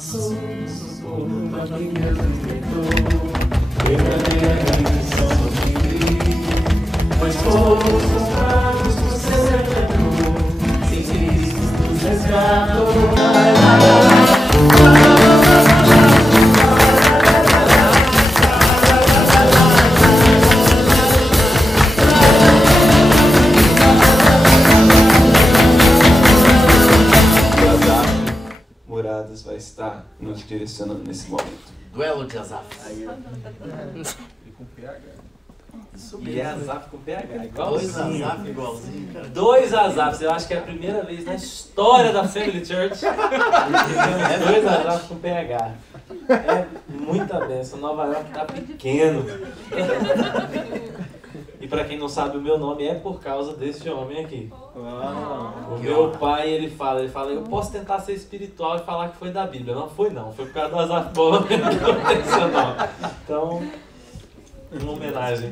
Sou socorro para quem me alimentou. Verdadeira rendição de mim. Pois todos os fracos você levantou. Sem Cristo nos resgatou. Muradas vai estar nos direcionando nesse momento. Duelo de Asaf. E com PH. E é Asaf com PH, Dois igualzinho. Asaf igualzinho, cara. Dois Asafs, eu acho que é a primeira vez na história da Family Church que temos dois Asafs com PH. É muita bênção, Nova York tá pequeno. E pra quem não sabe, o meu nome é por causa desse homem aqui. O meu pai, ele fala, eu posso tentar ser espiritual e falar que foi da Bíblia. Não foi não, foi por causa do Asaf Bola mesmo que eu tenho seu nome. Então, uma homenagem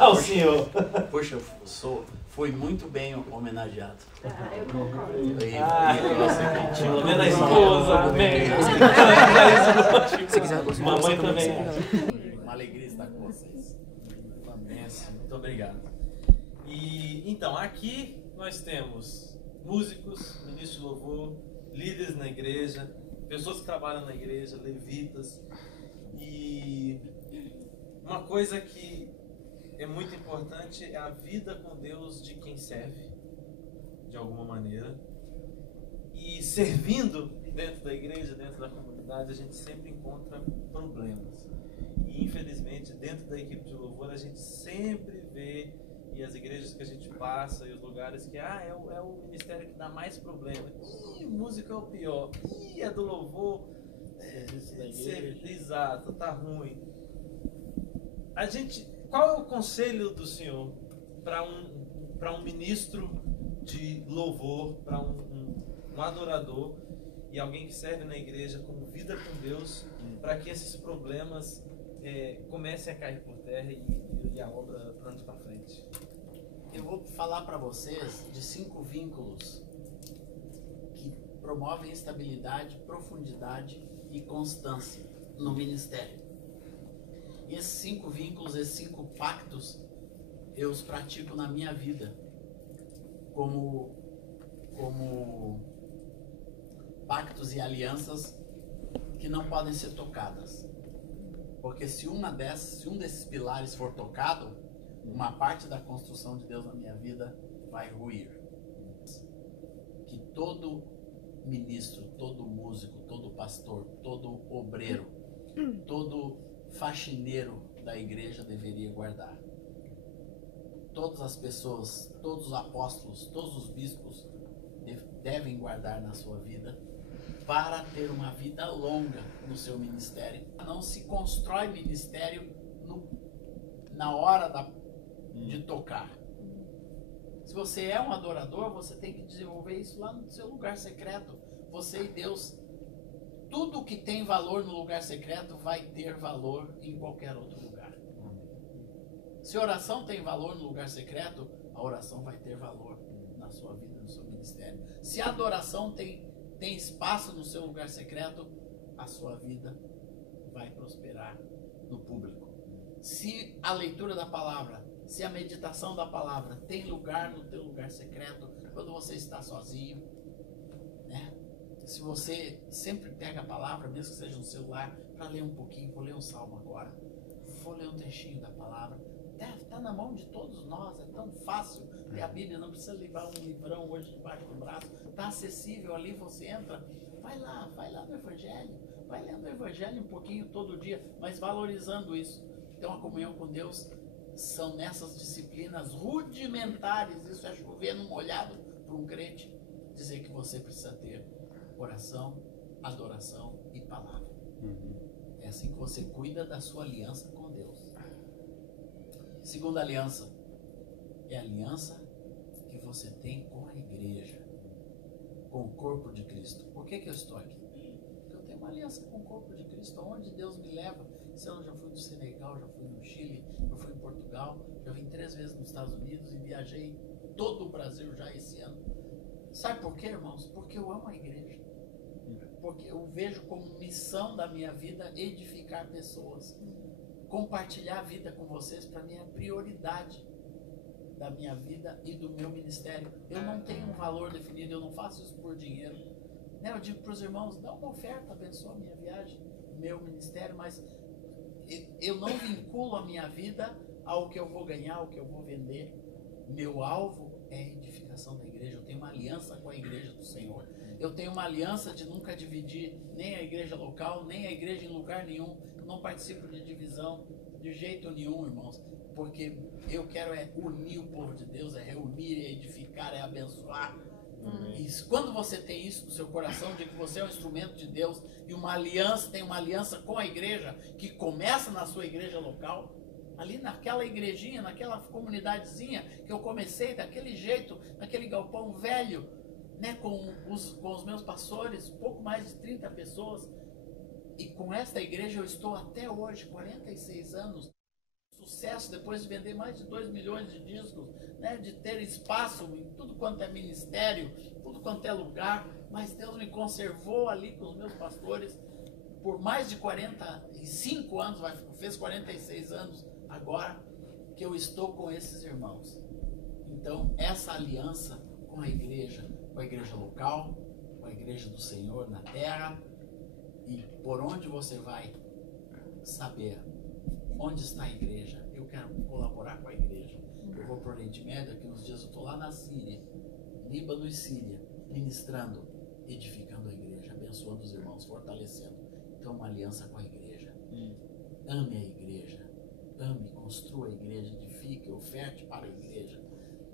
ao senhor. Poxa, foi muito bem homenageado. Eu concordo. Pelo menos a esposa, amém. Se quiser, você Mamãe pode também. Uma alegria estar com vocês. Uma bênção, muito obrigado. E então, aqui nós temos músicos, ministros de louvor, líderes na igreja, pessoas que trabalham na igreja, levitas. E uma coisa que é muito importante é a vida com Deus de quem serve, de alguma maneira. E servindo dentro da igreja, dentro da comunidade, a gente sempre encontra problemas. E infelizmente, dentro da equipe de louvor, a gente sempre vê, e as igrejas que a gente passa, e os lugares que, é o ministério que dá mais problema. Música é o pior. É do louvor. Exato, tá ruim. Qual é o conselho do Senhor para um ministro de louvor, para um adorador e alguém que serve na igreja como vida com Deus, para que esses problemas comecem a cair por terra e a obra ande para frente? Eu vou falar para vocês de 5 vínculos que promovem estabilidade, profundidade e constância no ministério. E esses 5 vínculos, esses 5 pactos, eu os pratico na minha vida como pactos e alianças que não podem ser tocadas. Porque se um desses pilares for tocado, uma parte da construção de Deus na minha vida vai ruir. Que todo ministro, todo músico, todo pastor, todo obreiro, todo faxineiro da igreja deveria guardar. Todas as pessoas, todos os apóstolos, todos os bispos devem guardar na sua vida para ter uma vida longa no seu ministério. Não se constrói ministério na hora de tocar. Se você é um adorador, você tem que desenvolver isso lá no seu lugar secreto. Você e Deus. Tudo que tem valor no lugar secreto vai ter valor em qualquer outro lugar. Se a oração tem valor no lugar secreto, a oração vai ter valor na sua vida, no seu ministério. Se a adoração tem espaço no seu lugar secreto, a sua vida vai prosperar no público. Se a leitura da palavra, se a meditação da palavra tem lugar no teu lugar secreto, quando você está sozinho, né? Se você sempre pega a palavra, mesmo que seja no celular, para ler um pouquinho, vou ler um salmo agora, vou ler um trechinho da palavra, está na mão de todos nós, é tão fácil ler a Bíblia, não precisa levar um livrão hoje debaixo do braço, está acessível ali, você entra, vai lá no Evangelho, vai lendo o Evangelho um pouquinho todo dia, mas valorizando isso. Então a comunhão com Deus são nessas disciplinas rudimentares, isso é chover no molhado para um crente, dizer que você precisa ter oração, adoração e palavra. É assim que você cuida da sua aliança com Deus. Segunda aliança é a aliança que você tem com a igreja, com o corpo de Cristo. Por que eu estou aqui? Porque eu tenho uma aliança com o corpo de Cristo, onde Deus me leva. Esse ano eu já fui no Senegal, já fui no Chile, eu fui em Portugal, já vim 3 vezes nos Estados Unidos e viajei todo o Brasil já esse ano. Sabe por quê, irmãos? Porque eu amo a igreja. porque eu vejo como missão da minha vida edificar pessoas. Compartilhar a vida com vocês, para mim, é a prioridade da minha vida e do meu ministério. Eu não tenho um valor definido, eu não faço isso por dinheiro. Né? Eu digo para os irmãos, dá uma oferta, abençoa a minha viagem, meu ministério, mas eu não vinculo a minha vida ao que eu vou ganhar, ao que eu vou vender. Meu alvo é a edificação da igreja. Eu tenho uma aliança com a igreja do Senhor. Eu tenho uma aliança de nunca dividir nem a igreja local, nem a igreja em lugar nenhum. Eu não participo de divisão de jeito nenhum, irmãos, porque eu quero é unir o povo de Deus, é reunir, é edificar, é abençoar. Isso. Quando você tem isso no seu coração, de que você é um instrumento de Deus e uma aliança, tem uma aliança com a igreja, que começa na sua igreja local, ali naquela igrejinha, naquela comunidadezinha que eu comecei daquele jeito, naquele galpão velho, né, com os meus pastores, pouco mais de 30 pessoas, e com esta igreja eu estou até hoje, 46 anos, sucesso depois de vender mais de 2 milhões de discos, né, de ter espaço em tudo quanto é ministério, tudo quanto é lugar, mas Deus me conservou ali com os meus pastores por mais de 45 anos, fez 46 anos agora que eu estou com esses irmãos. Então, essa aliança com a igreja local, com a igreja do Senhor na terra, e por onde você vai saber onde está a igreja. Eu quero colaborar com a igreja. Eu vou para o Oriente Médio, aqui uns dias eu estou lá na Síria, Líbano e Síria, ministrando, edificando a igreja, abençoando os irmãos, fortalecendo. Então, uma aliança com a igreja. Ame a igreja, ame, construa a igreja, edifique, oferte para a igreja.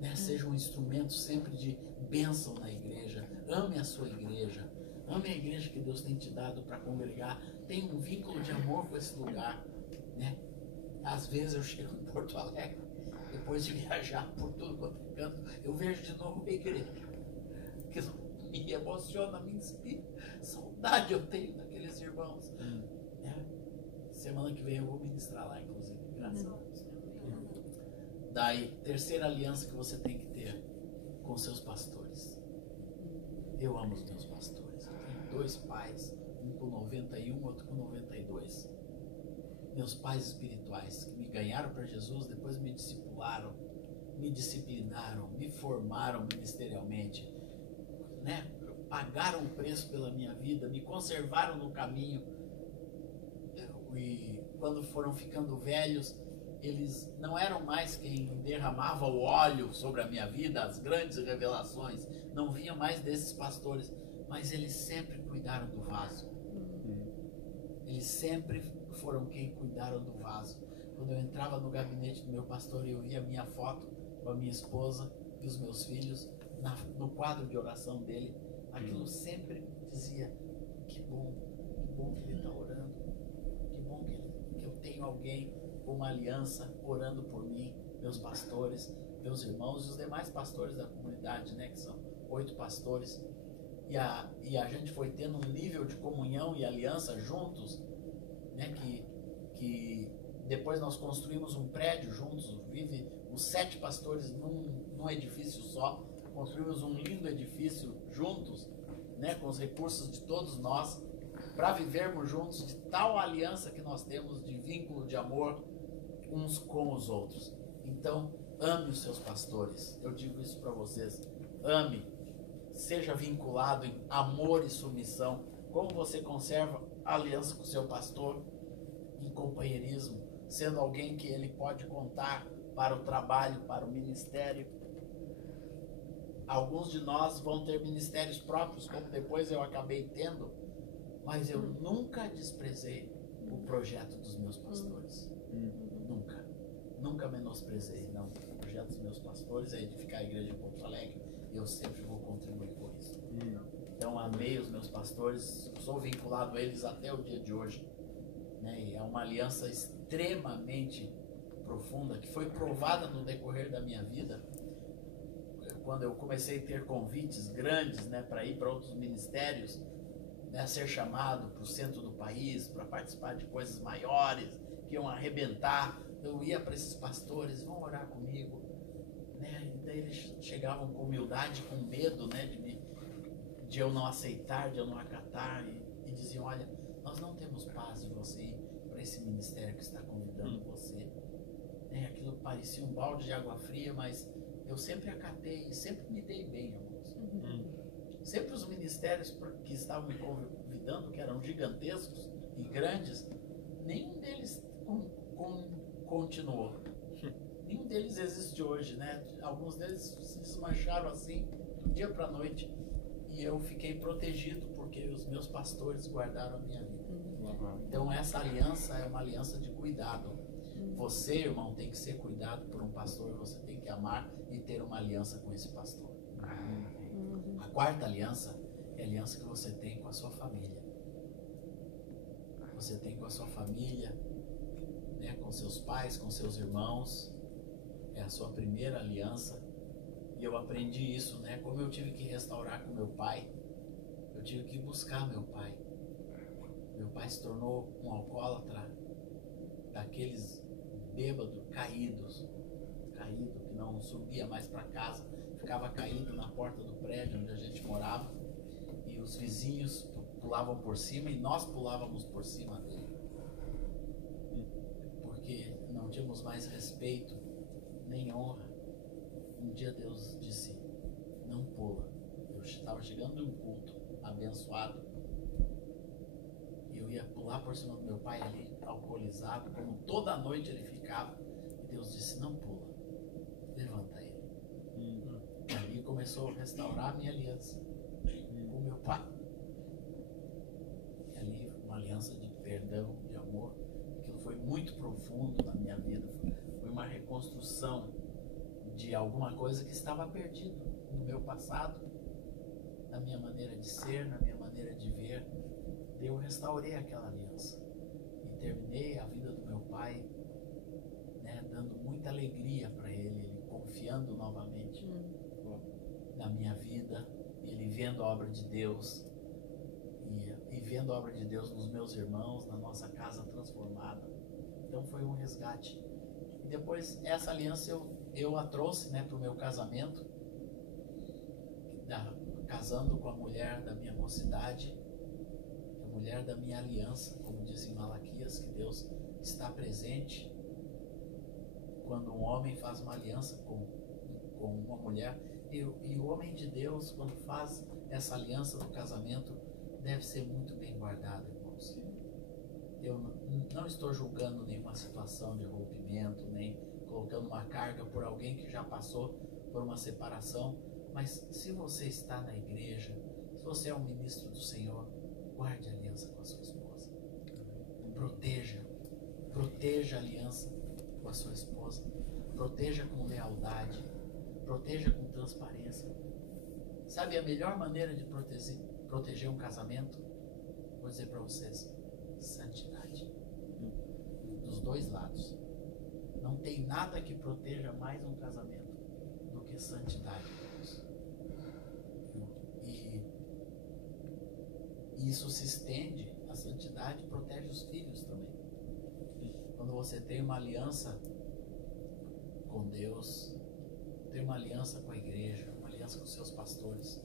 Né? Seja um instrumento sempre de bênção na igreja. Ame a sua igreja. Ame a igreja que Deus tem te dado para congregar. Tenha um vínculo de amor com esse lugar. Né? Às vezes eu chego em Porto Alegre, depois de viajar por tudo quanto é canto, eu vejo de novo a igreja. Que me emociona, me inspira. Saudade eu tenho daqueles irmãos. Né? Semana que vem eu vou ministrar lá, inclusive. Graças a Deus. Daí, terceira aliança que você tem que ter com seus pastores. Eu amo os meus pastores. Eu tenho 2 pais, um com 91, outro com 92. Meus pais espirituais, que me ganharam para Jesus, depois me discipularam, me disciplinaram, me formaram ministerialmente, né? Pagaram o preço pela minha vida, me conservaram no caminho. E quando foram ficando velhos, eles não eram mais quem derramava o óleo sobre a minha vida, as grandes revelações, não vinham mais desses pastores, mas eles sempre cuidaram do vaso. Eles sempre foram quem cuidaram do vaso. Quando eu entrava no gabinete do meu pastor e eu via a minha foto com a minha esposa e os meus filhos no quadro de oração dele, aquilo sempre dizia: que bom que ele está orando, que bom que eu tenho alguém com uma aliança orando por mim, meus pastores, meus irmãos e os demais pastores da comunidade, né, que são 8 pastores. E a gente foi tendo um nível de comunhão e aliança juntos, né, que depois nós construímos um prédio juntos, vive os 7 pastores num edifício só, construímos um lindo edifício juntos, né, com os recursos de todos nós, para vivermos juntos, de tal aliança que nós temos de vínculo de amor uns com os outros. Então, ame os seus pastores. Eu digo isso para vocês. Ame. Seja vinculado em amor e submissão. Como você conserva a aliança com o seu pastor? Em companheirismo, sendo alguém que ele pode contar para o trabalho, para o ministério. Alguns de nós vão ter ministérios próprios, como depois eu acabei tendo, mas eu nunca desprezei o projeto dos meus pastores. Nunca menosprezei, não. O projeto dos meus pastores é edificar a igreja de Porto Alegre, e eu sempre vou contribuir com isso. Então, amei os meus pastores, sou vinculado a eles até o dia de hoje, né? E é uma aliança extremamente profunda, que foi provada no decorrer da minha vida, quando eu comecei a ter convites grandes, né, para ir para outros ministérios, né, ser chamado para o centro do país, para participar de coisas maiores, que iam arrebentar. Eu ia para esses pastores: vão orar comigo, né? E daí eles chegavam com humildade, com medo, né, de eu não aceitar, de eu não acatar. E olha, nós não temos paz de você ir para esse ministério que está convidando você. Aquilo parecia um balde de água fria, mas eu sempre acatei e sempre me dei bem, irmãos. Sempre os ministérios que estavam me convidando, que eram gigantescos e grandes, nenhum deles continuou. Nenhum deles existe hoje, né? Alguns deles se desmancharam assim, do dia para a noite. E eu fiquei protegido porque os meus pastores guardaram a minha vida. Então essa aliança é uma aliança de cuidado. Você, irmão, tem que ser cuidado por um pastor, você tem que amar e ter uma aliança com esse pastor. A quarta aliança é a aliança que você tem com a sua família. Você tem com a sua família, né, com seus pais, com seus irmãos. É a sua primeira aliança. E eu aprendi isso, né? Como eu tive que restaurar com meu pai, eu tive que buscar meu pai. Meu pai se tornou um alcoólatra, daqueles bêbados, caído, que não subia mais para casa, ficava caído na porta do prédio onde a gente morava, e os vizinhos pulavam por cima e nós pulávamos por cima dele, porque não tínhamos mais respeito nem honra. Um dia Deus disse, não pula. Eu estava chegando de um culto abençoado e eu ia pular por cima do meu pai ali, alcoolizado, como toda noite ele ficava, e Deus disse, não pula, levanta ele. E ali começou a restaurar a minha aliança com meu pai. E ali uma aliança de perdão, de amor. Aquilo foi muito profundo na minha vida, foi uma reconstrução de alguma coisa que estava perdido no meu passado, na minha maneira de ser, na minha maneira de ver. Eu restaurei aquela aliança e terminei a vida do meu pai, né, dando muita alegria para ele confiando novamente na minha vida, ele vendo a obra de Deus e vendo a obra de Deus nos meus irmãos, na nossa casa transformada. Então foi um resgate. E depois essa aliança eu a trouxe, né, para o meu casamento, casando com a mulher da minha mocidade, a mulher da minha aliança, como diz em Malaquias, que Deus está presente quando um homem faz uma aliança com uma mulher, e o homem de Deus, quando faz essa aliança do casamento, deve ser muito bem guardado, irmãos. Eu não estou julgando nenhuma situação de rompimento, nem colocando uma carga por alguém que já passou por uma separação, mas se você está na igreja, se você é um ministro do Senhor, guarde a aliança com a sua esposa. Proteja a aliança com a sua esposa. Proteja com lealdade. Proteja com transparência. Sabe a melhor maneira de proteger um casamento? Vou dizer para vocês, santidade. Dos dois lados. Não tem nada que proteja mais um casamento do que santidade. E isso se estende, a santidade protege os filhos também. Quando você tem uma aliança com Deus, tem uma aliança com a igreja, uma aliança com seus pastores,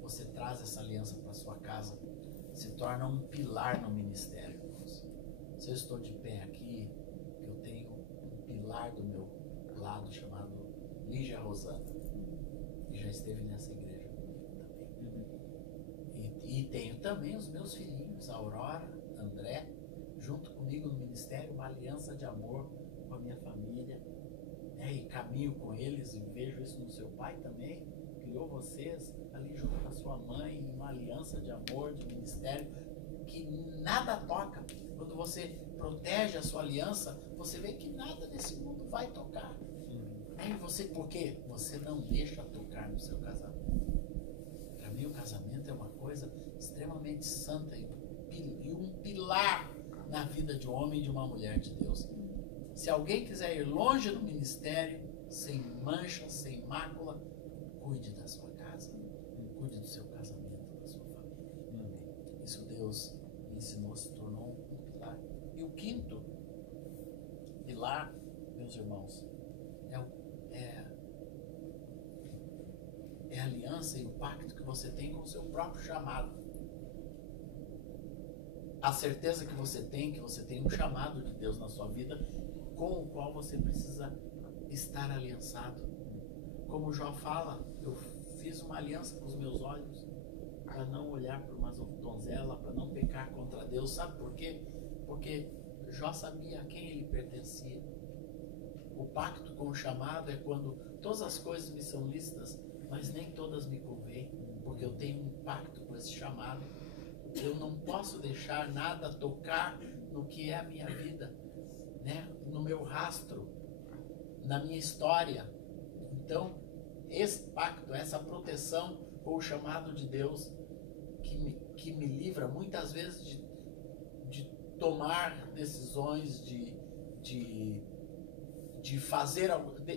você traz essa aliança para sua casa, se torna um pilar no ministério. Se eu estou de pé aqui, eu tenho um pilar do meu lado chamado Lígia Rosana, que já esteve nessa igreja também. E tenho também os meus filhinhos, Aurora, André, junto comigo no ministério, uma aliança de amor com a minha família, né? E caminho com eles e vejo isso no seu pai também, criou vocês ali junto com a sua mãe, uma aliança de amor, de ministério, que nada toca. Quando você protege a sua aliança, você vê que nada desse mundo vai tocar. Por quê? Você não deixa tocar no seu casamento. Para mim, o casamento é uma coisa extremamente santa e um pilar na vida de um homem e de uma mulher de Deus. Se alguém quiser ir longe do ministério, sem mancha, sem mácula, cuide da sua casa, cuide do seu casamento, da sua família. Isso Deus me ensinou, se tornou um pilar. E o quinto pilar, meus irmãos, é a aliança e o pacto que você tem com o seu próprio chamado. a certeza que você tem um chamado de Deus na sua vida, com o qual você precisa estar aliançado. Como Jó fala, eu fiz uma aliança com os meus olhos para não olhar para uma donzela, para não pecar contra Deus. Sabe por quê? Porque Jó sabia a quem ele pertencia. O pacto com o chamado é quando todas as coisas me são lícitas, mas nem todas me convêm, porque eu tenho um pacto com esse chamado. Eu não posso deixar nada tocar no que é a minha vida, né? No meu rastro, na minha história. Então, esse pacto, essa proteção com o chamado de Deus, que me livra muitas vezes de tomar decisões, de fazer,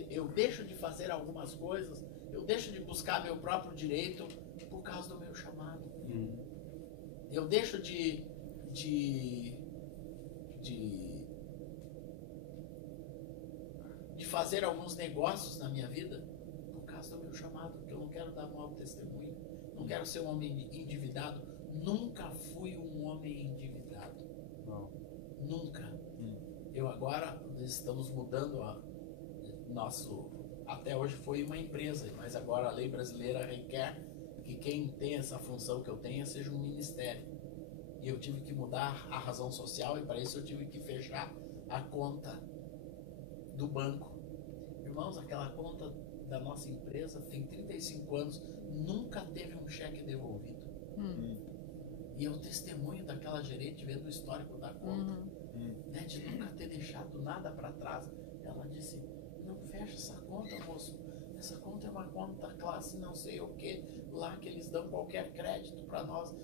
eu deixo de fazer algumas coisas, eu deixo de buscar meu próprio direito por causa do meu chamado. Eu deixo de fazer alguns negócios na minha vida por causa do meu chamado, porque eu não quero dar mau testemunho, não quero ser um homem endividado. Nunca fui um homem endividado. Não. Nunca. Eu agora, estamos mudando até hoje foi uma empresa, mas agora a lei brasileira requer que quem tem essa função que eu tenha seja um ministério. E eu tive que mudar a razão social, e para isso eu tive que fechar a conta do banco. Irmãos, aquela conta da nossa empresa tem 35 anos, nunca teve um cheque devolvido. E eu testemunho daquela gerente vendo o histórico da conta, né, de nunca ter deixado nada para trás. Ela disse: não fecha essa conta, moço. Essa conta é uma conta classe não sei o que, lá que eles dão qualquer crédito para nós.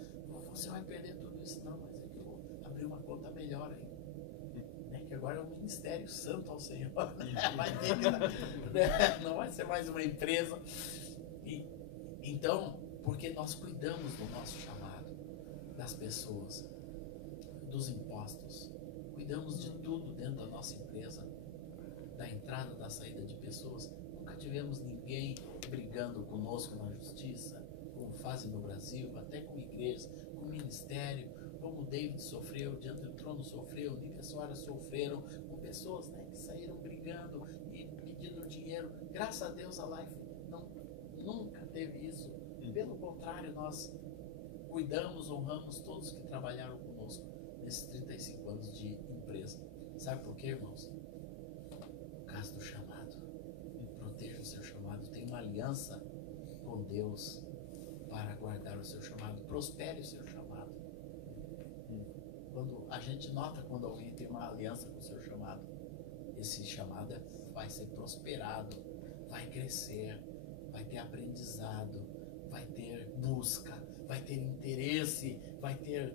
Você vai perder tudo isso. Não, mas é que eu vou abrir uma conta melhor ainda. Né, que agora é um ministério santo ao Senhor. Vai ter que, né, não vai ser mais uma empresa. Então, porque nós cuidamos do nosso chamado, das pessoas, dos impostos. Cuidamos de tudo dentro da nossa empresa, da entrada, da saída de pessoas. Nunca tivemos ninguém brigando conosco na justiça, como fazem no Brasil, até com igrejas, com ministério, como o David sofreu, Diante do Trono sofreu, Nívia Soares sofreram, com pessoas, né, que saíram brigando e pedindo dinheiro. Graças a Deus a Life nunca teve isso. Pelo contrário, nós cuidamos, honramos todos que trabalharam conosco nesses 35 anos de empresa. Sabe por quê, irmãos? Por causa do chamado. Proteja o seu chamado. Tenha uma aliança com Deus para guardar o seu chamado. Prospere o seu chamado. Quando a gente nota quando alguém tem uma aliança com o seu chamado, esse chamado vai ser prosperado, vai crescer, vai ter aprendizado, vai ter busca, vai ter interesse, vai ter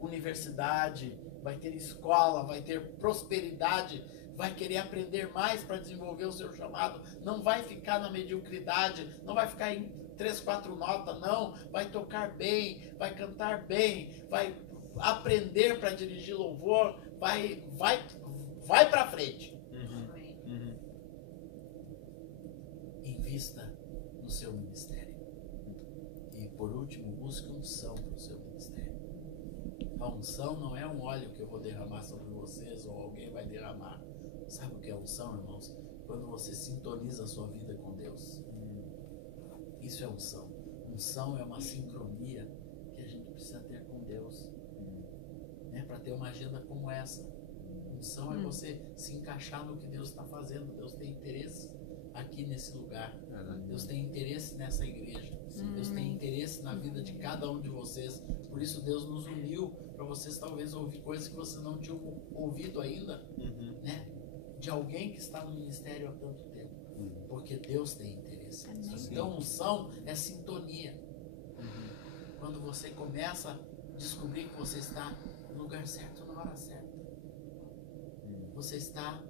universidade, vai ter escola, vai ter prosperidade, vai querer aprender mais para desenvolver o seu chamado, não vai ficar na mediocridade, não vai ficar em 3, 4 notas, não, vai tocar bem, vai cantar bem, vai aprender para dirigir louvor, vai para frente. Invista no seu ministério. E por último, busque unção para o seu ministério. A unção não é um óleo que eu vou derramar sobre vocês ou alguém vai derramar. Sabe o que é unção, irmãos? Quando você sintoniza a sua vida com Deus. Isso é unção. Unção é uma sincronia que a gente precisa ter com Deus, né? Para ter uma agenda como essa. Unção é você se encaixar no que Deus está fazendo. Deus tem interesse aqui nesse lugar. Deus tem interesse nessa igreja. Deus tem interesse na vida de cada um de vocês. Por isso Deus nos uniu para vocês talvez ouvir coisas que vocês não tinham ouvido ainda, né? De alguém que está no ministério há tanto tempo. Porque Deus tem interesse. Então unção é sintonia. Quando você começa a descobrir que você está no lugar certo na hora certa. Você está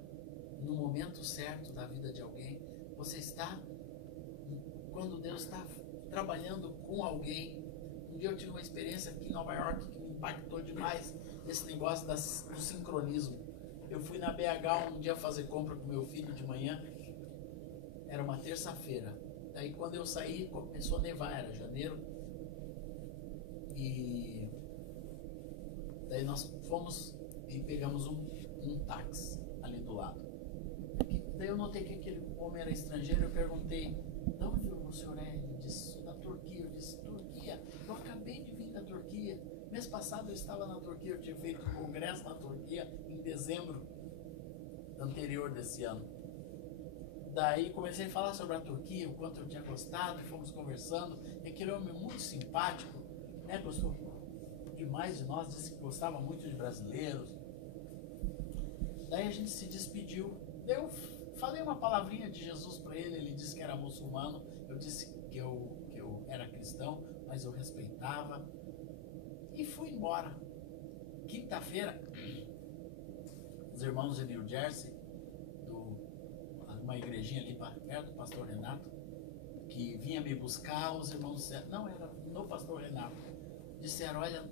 no momento certo da vida de alguém. Você está quando Deus está trabalhando com alguém. Um dia eu tive uma experiência aqui em Nova York que me impactou demais, esse negócio do sincronismo. Eu fui na BH um dia fazer compra com meu filho de manhã, era uma terça-feira. Daí quando eu saí, começou a nevar, era janeiro. E daí Daí nós fomos e pegamos um táxi ali do lado. Daí eu notei que aquele homem era estrangeiro. Eu perguntei, de onde o senhor é? Ele disse, sou da Turquia. Eu disse, Turquia? Eu acabei de vir da Turquia. Mês passado eu estava na Turquia, eu tinha feito um congresso na Turquia em dezembro anterior desse ano. Daí comecei a falar sobre a Turquia, o quanto eu tinha gostado, e fomos conversando. E aquele homem muito simpático, né, gostou demais de nós, disse que gostava muito de brasileiros. Daí a gente se despediu. Eu falei uma palavrinha de Jesus para ele, ele disse que era muçulmano, eu disse que eu era cristão, mas eu respeitava. E fui embora. Quinta-feira, os irmãos de New Jersey, uma igrejinha ali perto do pastor Renato, que vinha me buscar, os irmãos disseram, não, era no pastor Renato, disseram, olha,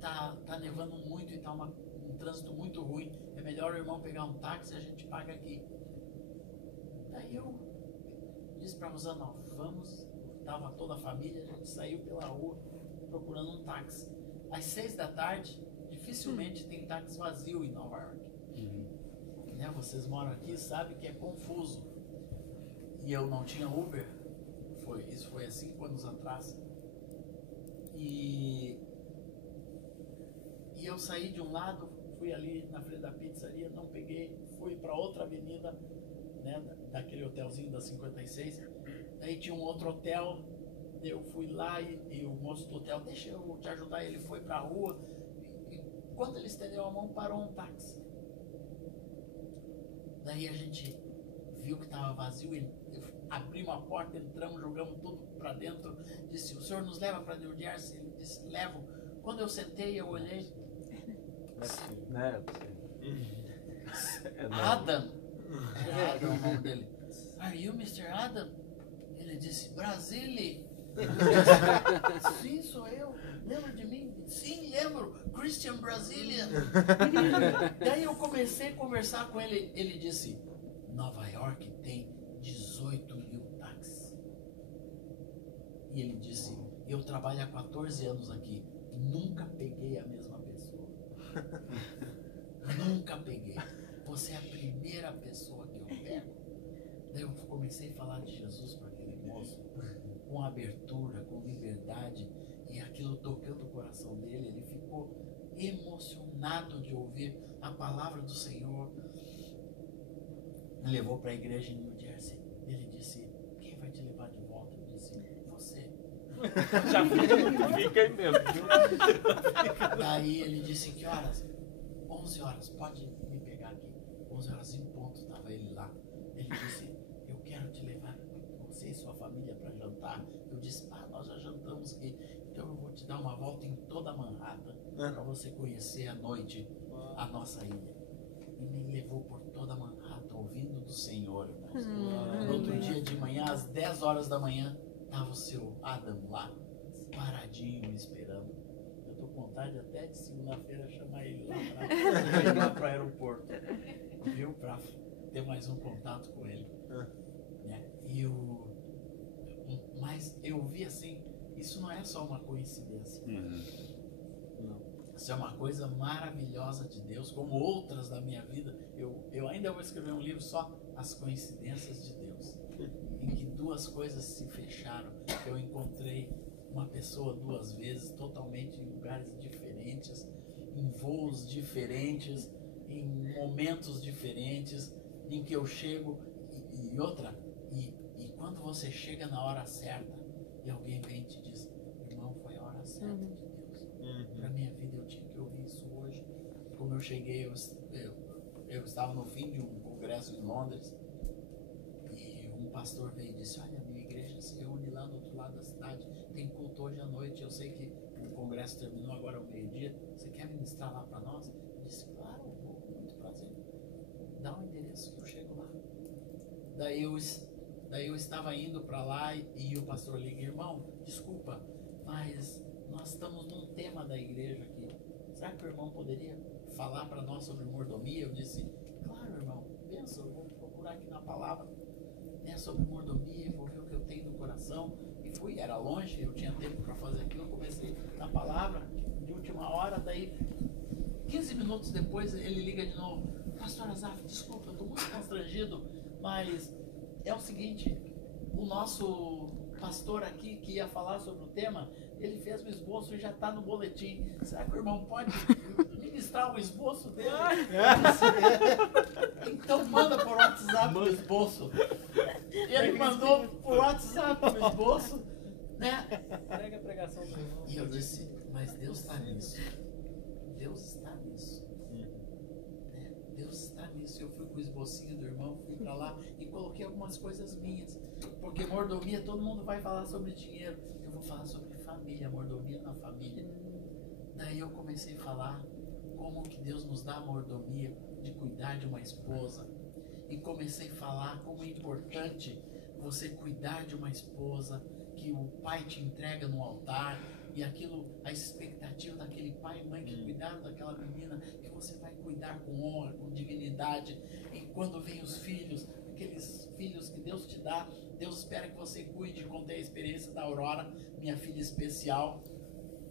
tá nevando muito e tá um trânsito muito ruim, é melhor o irmão pegar um táxi e a gente paga aqui. Daí eu disse para a Rosana, ó, vamos, tava toda a família, a gente saiu pela rua procurando um táxi. Às 6 da tarde, dificilmente tem táxi vazio em Nova York. Né? Vocês moram aqui, sabem que é confuso. E eu não tinha Uber. Isso foi há 5 anos atrás. E eu saí de um lado, fui ali na frente da pizzaria, não peguei, fui para outra avenida, né, daquele hotelzinho da 56. Daí tinha um outro hotel. Eu fui lá e o moço do hotel, deixa eu te ajudar, ele foi pra rua e quando ele estendeu a mão, parou um táxi. Daí a gente viu que estava vazio, abrimos a porta, entramos, jogamos tudo pra dentro, disse, o senhor nos leva pra New Jersey? Ele disse, levo. Quando eu sentei, eu olhei, Adam, Adam, o nome dele, are you Mr. Adam? Ele disse, Brasília. Sim, sou eu. Lembra de mim? Sim, lembro. Christian Brazilian. Daí eu comecei a conversar com ele. Ele disse, Nova York tem 18 mil táxis. E ele disse, eu trabalho há 14 anos aqui. Nunca peguei a mesma pessoa. Nunca peguei. Você é a primeira pessoa que eu pego. Daí eu comecei a falar de Jesus para aquele moço, com abertura, com liberdade, e aquilo tocando o coração dele. Ele ficou emocionado de ouvir a palavra do Senhor. Me levou para a igreja em New Jersey. Ele disse, quem vai te levar de volta? Eu disse, você. Já fica aí mesmo. Daí ele disse, que horas? 11 horas, pode me pegar aqui. 11 horas em ponto, estava ele lá. Ele disse, eu quero te levar, você e sua família, para jantar. Eu disse, nós já jantamos aqui, então eu vou te dar uma volta em toda Manhattan, para você conhecer à noite a nossa ilha. E me levou por toda Manhattan, ouvindo do Senhor, irmãos. No outro dia de manhã, às 10 horas da manhã, estava o seu Adam lá, paradinho, me esperando. Eu estou com vontade até de segunda-feira chamar ele lá para o aeroporto, viu? Para ter mais um contato com ele. Né? Mas eu vi assim, isso não é só uma coincidência. Não. Isso é uma coisa maravilhosa de Deus, como outras da minha vida. Eu ainda vou escrever um livro só As Coincidências de Deus, em que duas coisas se fecharam. Eu encontrei uma pessoa 2 vezes, totalmente em lugares diferentes, em voos diferentes, em momentos diferentes, em que eu chego e quando você chega na hora certa e alguém vem e te diz, irmão, foi a hora certa de Deus. Para minha vida eu tinha que ouvir isso hoje. Como eu cheguei, eu estava no fim de um congresso em Londres e um pastor veio e disse, olha, a minha igreja se reúne lá do outro lado da cidade, tem culto hoje à noite, eu sei que o congresso terminou agora ao meio-dia, você quer ministrar lá para nós? Eu disse, claro, vou, com muito prazer. Dá um endereço que eu chego lá. Daí eu estava indo para lá e o pastor liga, irmão, desculpa, mas nós estamos num tema da igreja aqui. Será que o irmão poderia falar para nós sobre mordomia? Eu disse, claro, irmão, pensa, eu vou procurar aqui na palavra, né, sobre mordomia, vou ver o que eu tenho no coração. E fui, era longe, eu tinha tempo para fazer aquilo, eu comecei na palavra, de última hora, daí minutos depois ele liga de novo. Pastor Azaf, desculpa, eu estou muito constrangido, mas é o seguinte, o nosso pastor aqui que ia falar sobre o tema, ele fez o esboço e já está no boletim. Será que o irmão pode ministrar o esboço dele? Então manda por WhatsApp o esboço. Ele mandou por WhatsApp o esboço, né? Prega a pregação do irmão. E eu disse, mas Deus está nisso. Deus está nisso. Deus está nisso. Eu fui com o esbocinho do irmão, fui para lá e coloquei algumas coisas minhas. Porque mordomia, todo mundo vai falar sobre dinheiro. Eu vou falar sobre família, mordomia na família. Daí eu comecei a falar como que Deus nos dá a mordomia de cuidar de uma esposa. E comecei a falar como é importante você cuidar de uma esposa que o pai te entrega no altar. E aquilo, a expectativa daquele pai e mãe que cuidaram daquela menina, que você vai cuidar com honra, com dignidade. E quando vem os filhos, aqueles filhos que Deus te dá, Deus espera que você cuide. Contei a experiência da Aurora, minha filha especial,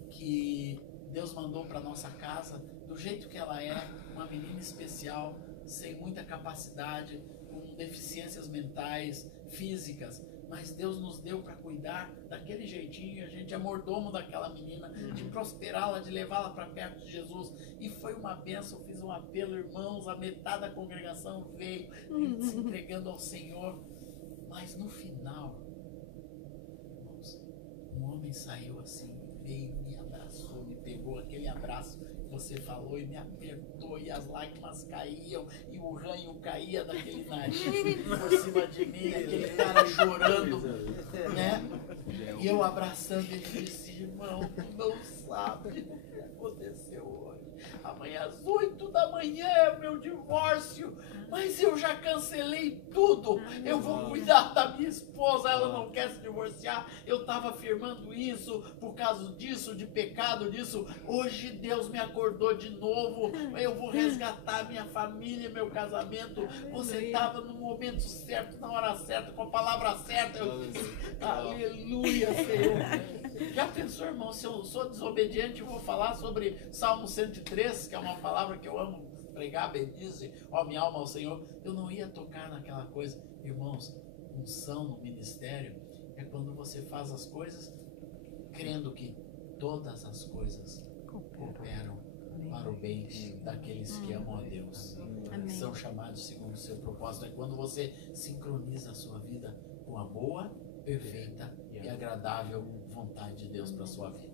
que Deus mandou para nossa casa, do jeito que ela é, uma menina especial, sem muita capacidade, com deficiências mentais, físicas. Mas Deus nos deu para cuidar daquele jeitinho, a gente é mordomo daquela menina, de prosperá-la, de levá-la para perto de Jesus. E foi uma bênção, fiz um apelo, irmãos, a metade da congregação veio se entregando ao Senhor. Mas no final, irmãos, um homem saiu assim, veio, me abraçou, me pegou aquele abraço que você falou e me apertou, e as lágrimas caíam, e o ranho caía daquele nariz por cima de mim, aquele cara chorando, né? E eu abraçando ele disse, irmão, tu não sabe o que aconteceu hoje. Amanhã às 8 da manhã é meu divórcio, mas eu já cancelei tudo. Eu vou cuidar da minha esposa, ela não quer se divorciar. Eu estava afirmando isso por causa disso, de pecado disso. Hoje Deus me acordou de novo. Eu vou resgatar minha família, meu casamento. Você estava no momento certo, na hora certa, com a palavra certa. Eu disse, aleluia, Senhor. Já pensou, irmão, se eu sou desobediente, eu vou falar sobre Salmo 103, que é uma palavra que eu amo pregar, bendize, ó minha alma ao Senhor. Eu não ia tocar naquela coisa. Irmãos, unção no ministério é quando você faz as coisas crendo que todas as coisas cooperam para o bem daqueles que amam a Deus. Amém. São chamados segundo o seu propósito. É quando você sincroniza a sua vida com a boa, perfeita e agradável vontade de Deus para a sua vida.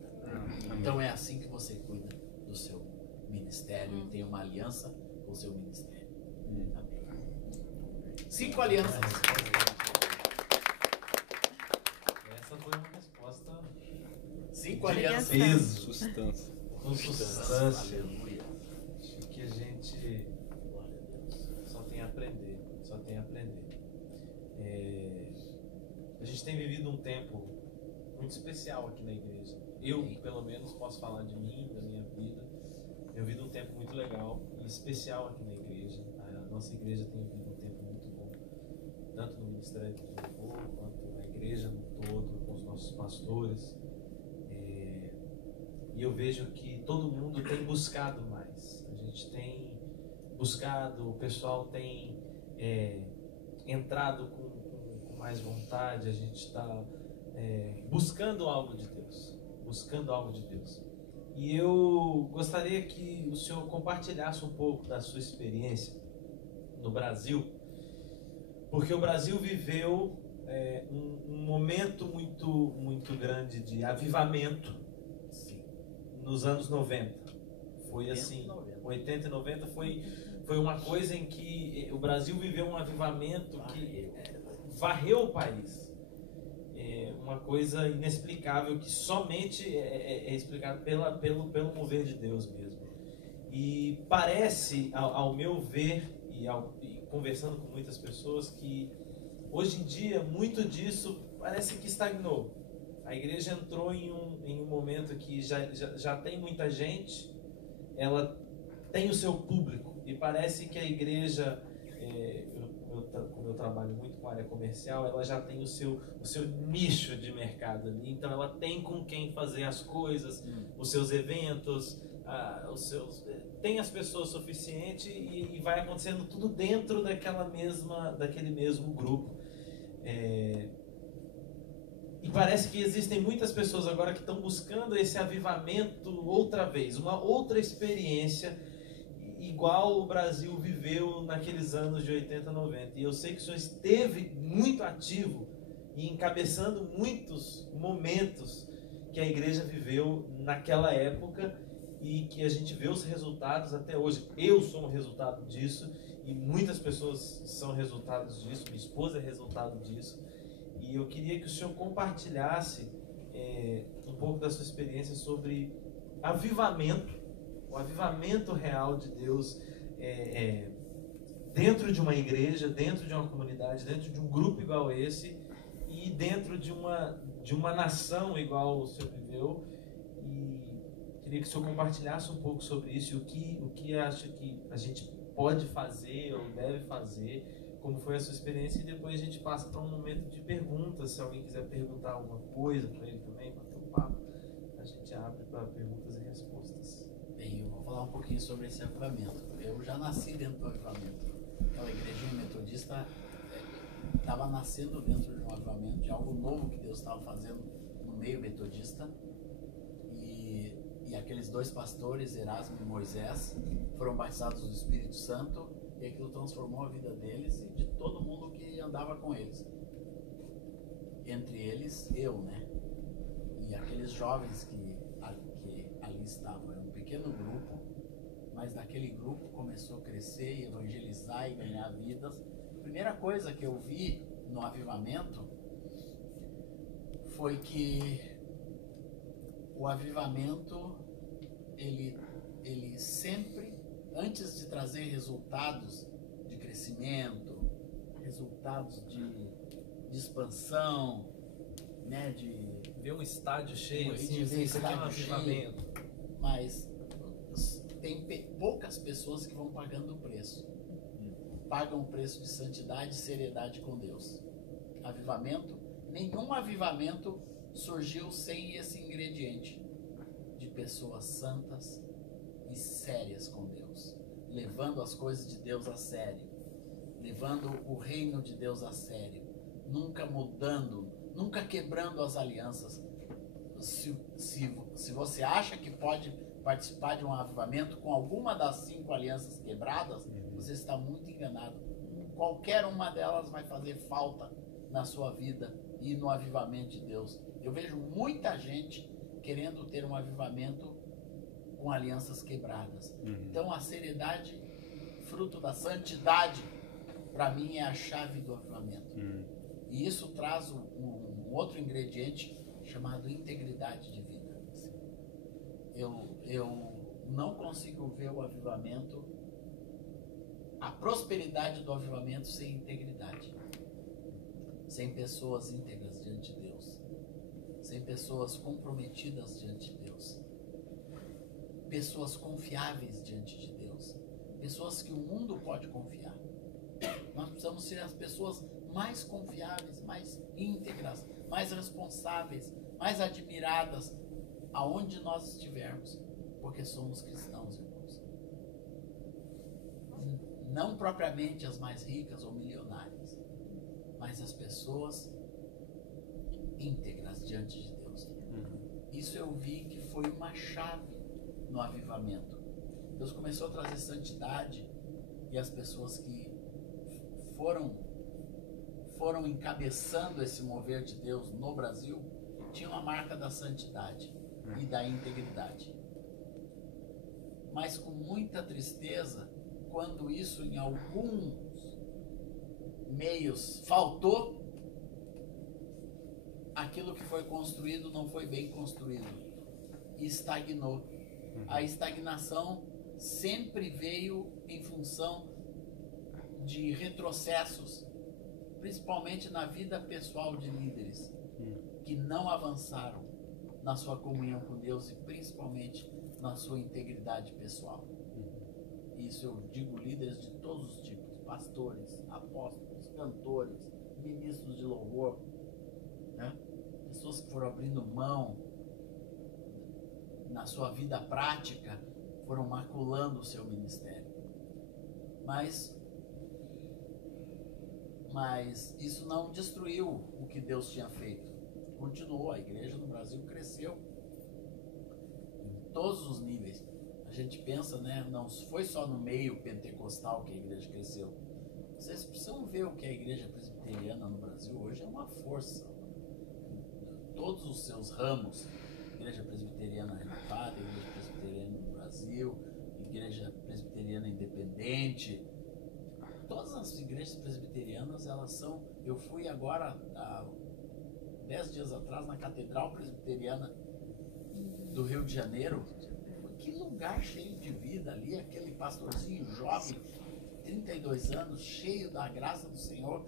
Então é assim que você cuida do seu ministério e tem uma aliança com o seu ministério. Amém. 5 alianças. Essa foi uma resposta 5 alianças. peso, Sustância. com substância, Aleluia. que a gente só tem a aprender, só tem a aprender. A gente tem vivido um tempo muito especial aqui na igreja. Eu, pelo menos, posso falar de mim, da minha vida. Eu vivi um tempo muito legal e especial aqui na igreja. A nossa igreja tem vivido um tempo muito bom, tanto no Ministério de Louvor, quanto na igreja no todo, com os nossos pastores. E eu vejo que todo mundo tem buscado mais. A gente tem buscado, o pessoal tem entrado com mais vontade, a gente está buscando algo de Deus. Buscando algo de Deus. E eu gostaria que o senhor compartilhasse um pouco da sua experiência no Brasil, porque o Brasil viveu um momento muito grande de avivamento nos anos 90. Foi assim, 80 e 90 foi uma coisa em que o Brasil viveu um avivamento que varreu o país. Uma coisa inexplicável que somente é explicado pelo mover de Deus mesmo. E parece, ao meu ver, e conversando com muitas pessoas, que hoje em dia muito disso parece que estagnou. A igreja entrou em um momento que já tem muita gente, ela tem o seu público, e parece que a igreja, como eu trabalho muito com a área comercial, ela já tem o seu nicho de mercado ali, então ela tem com quem fazer as coisas, os seus eventos, tem as pessoas suficientes e vai acontecendo tudo dentro daquele mesmo grupo. E parece que existem muitas pessoas agora que estão buscando esse avivamento outra vez, uma outra experiência igual o Brasil viveu naqueles anos de 80, 90. E eu sei que o senhor esteve muito ativo e encabeçando muitos momentos que a igreja viveu naquela época e que a gente vê os resultados até hoje. Eu sou um resultado disso e muitas pessoas são resultados disso, minha esposa é resultado disso. E eu queria que o senhor compartilhasse um pouco da sua experiência sobre avivamento, o avivamento real de Deus dentro de uma igreja, dentro de uma comunidade, dentro de um grupo igual esse e dentro de uma nação igual o senhor viveu. E queria que o senhor compartilhasse um pouco sobre isso e o que acha que a gente pode fazer ou deve fazer, como foi a sua experiência, e depois a gente passa para um momento de perguntas. Se alguém quiser perguntar alguma coisa para ele também, bater um papo, a gente abre para perguntas e respostas. Bem, eu vou falar um pouquinho sobre esse avivamento. Eu já nasci dentro do avivamento. Aquela igrejinha metodista estava nascendo dentro de um avivamento, de algo novo que Deus estava fazendo no meio metodista. E aqueles dois pastores, Erasmo e Moisés, foram batizados do Espírito Santo, e aquilo transformou a vida deles e de todo mundo que andava com eles. Entre eles, eu, né? E aqueles jovens que ali estavam. Era um pequeno grupo, mas daquele grupo começou a crescer e evangelizar e ganhar vidas. A primeira coisa que eu vi no avivamento foi que o avivamento, ele sempre, antes de trazer resultados de crescimento, resultados de expansão, né, de Ver um estádio cheio, de assim, ver isso aqui é um estádio cheio, avivamento. mas tem poucas pessoas que vão pagando o preço. Pagam o preço de santidade e seriedade com Deus. Avivamento, nenhum avivamento surgiu sem esse ingrediente de pessoas santas e sérias com Deus, levando as coisas de Deus a sério, levando o reino de Deus a sério, nunca mudando, nunca quebrando as alianças. Se você acha que pode participar de um avivamento com alguma das 5 alianças quebradas, você está muito enganado. Qualquer uma delas vai fazer falta na sua vida e no avivamento de Deus. Eu vejo muita gente querendo ter um avivamento com alianças quebradas. Então a seriedade, fruto da santidade, para mim é a chave do avivamento. E isso traz um outro ingrediente chamado integridade de vida. Eu não consigo ver o avivamento, a prosperidade do avivamento sem integridade, sem pessoas íntegras diante de Deus, sem pessoas comprometidas diante de Deus, pessoas confiáveis diante de Deus, pessoas que o mundo pode confiar. Nós precisamos ser as pessoas mais confiáveis, mais íntegras, mais responsáveis, mais admiradas aonde nós estivermos, porque somos cristãos, irmãos. Não propriamente as mais ricas ou milionárias, mas as pessoas íntegras diante de Deus. Isso eu vi que foi uma chave no avivamento. Deus começou a trazer santidade e as pessoas que foram encabeçando esse mover de Deus no Brasil tinham a marca da santidade e da integridade. Mas com muita tristeza, quando isso em alguns meios faltou, aquilo que foi construído não foi bem construído e estagnou. A estagnação sempre veio em função de retrocessos, principalmente na vida pessoal de líderes que não avançaram na sua comunhão com Deus e principalmente na sua integridade pessoal. Isso eu digo líderes de todos os tipos, pastores, apóstolos, cantores, ministros de louvor, né? Pessoas que foram abrindo mão na sua vida prática, foram maculando o seu ministério. Mas isso não destruiu o que Deus tinha feito. Continuou, a igreja no Brasil cresceu em todos os níveis. A gente pensa, né, não foi só no meio pentecostal que a igreja cresceu. Vocês precisam ver o que a igreja presbiteriana no Brasil hoje é uma força. Todos os seus ramos, igreja presbiteriana renovada, igreja presbiteriana no Brasil, igreja presbiteriana independente, todas as igrejas presbiterianas, elas são... Eu fui agora, há 10 dias atrás, na Catedral Presbiteriana do Rio de Janeiro. Que lugar cheio de vida ali, aquele pastorzinho jovem, 32 anos, cheio da graça do Senhor,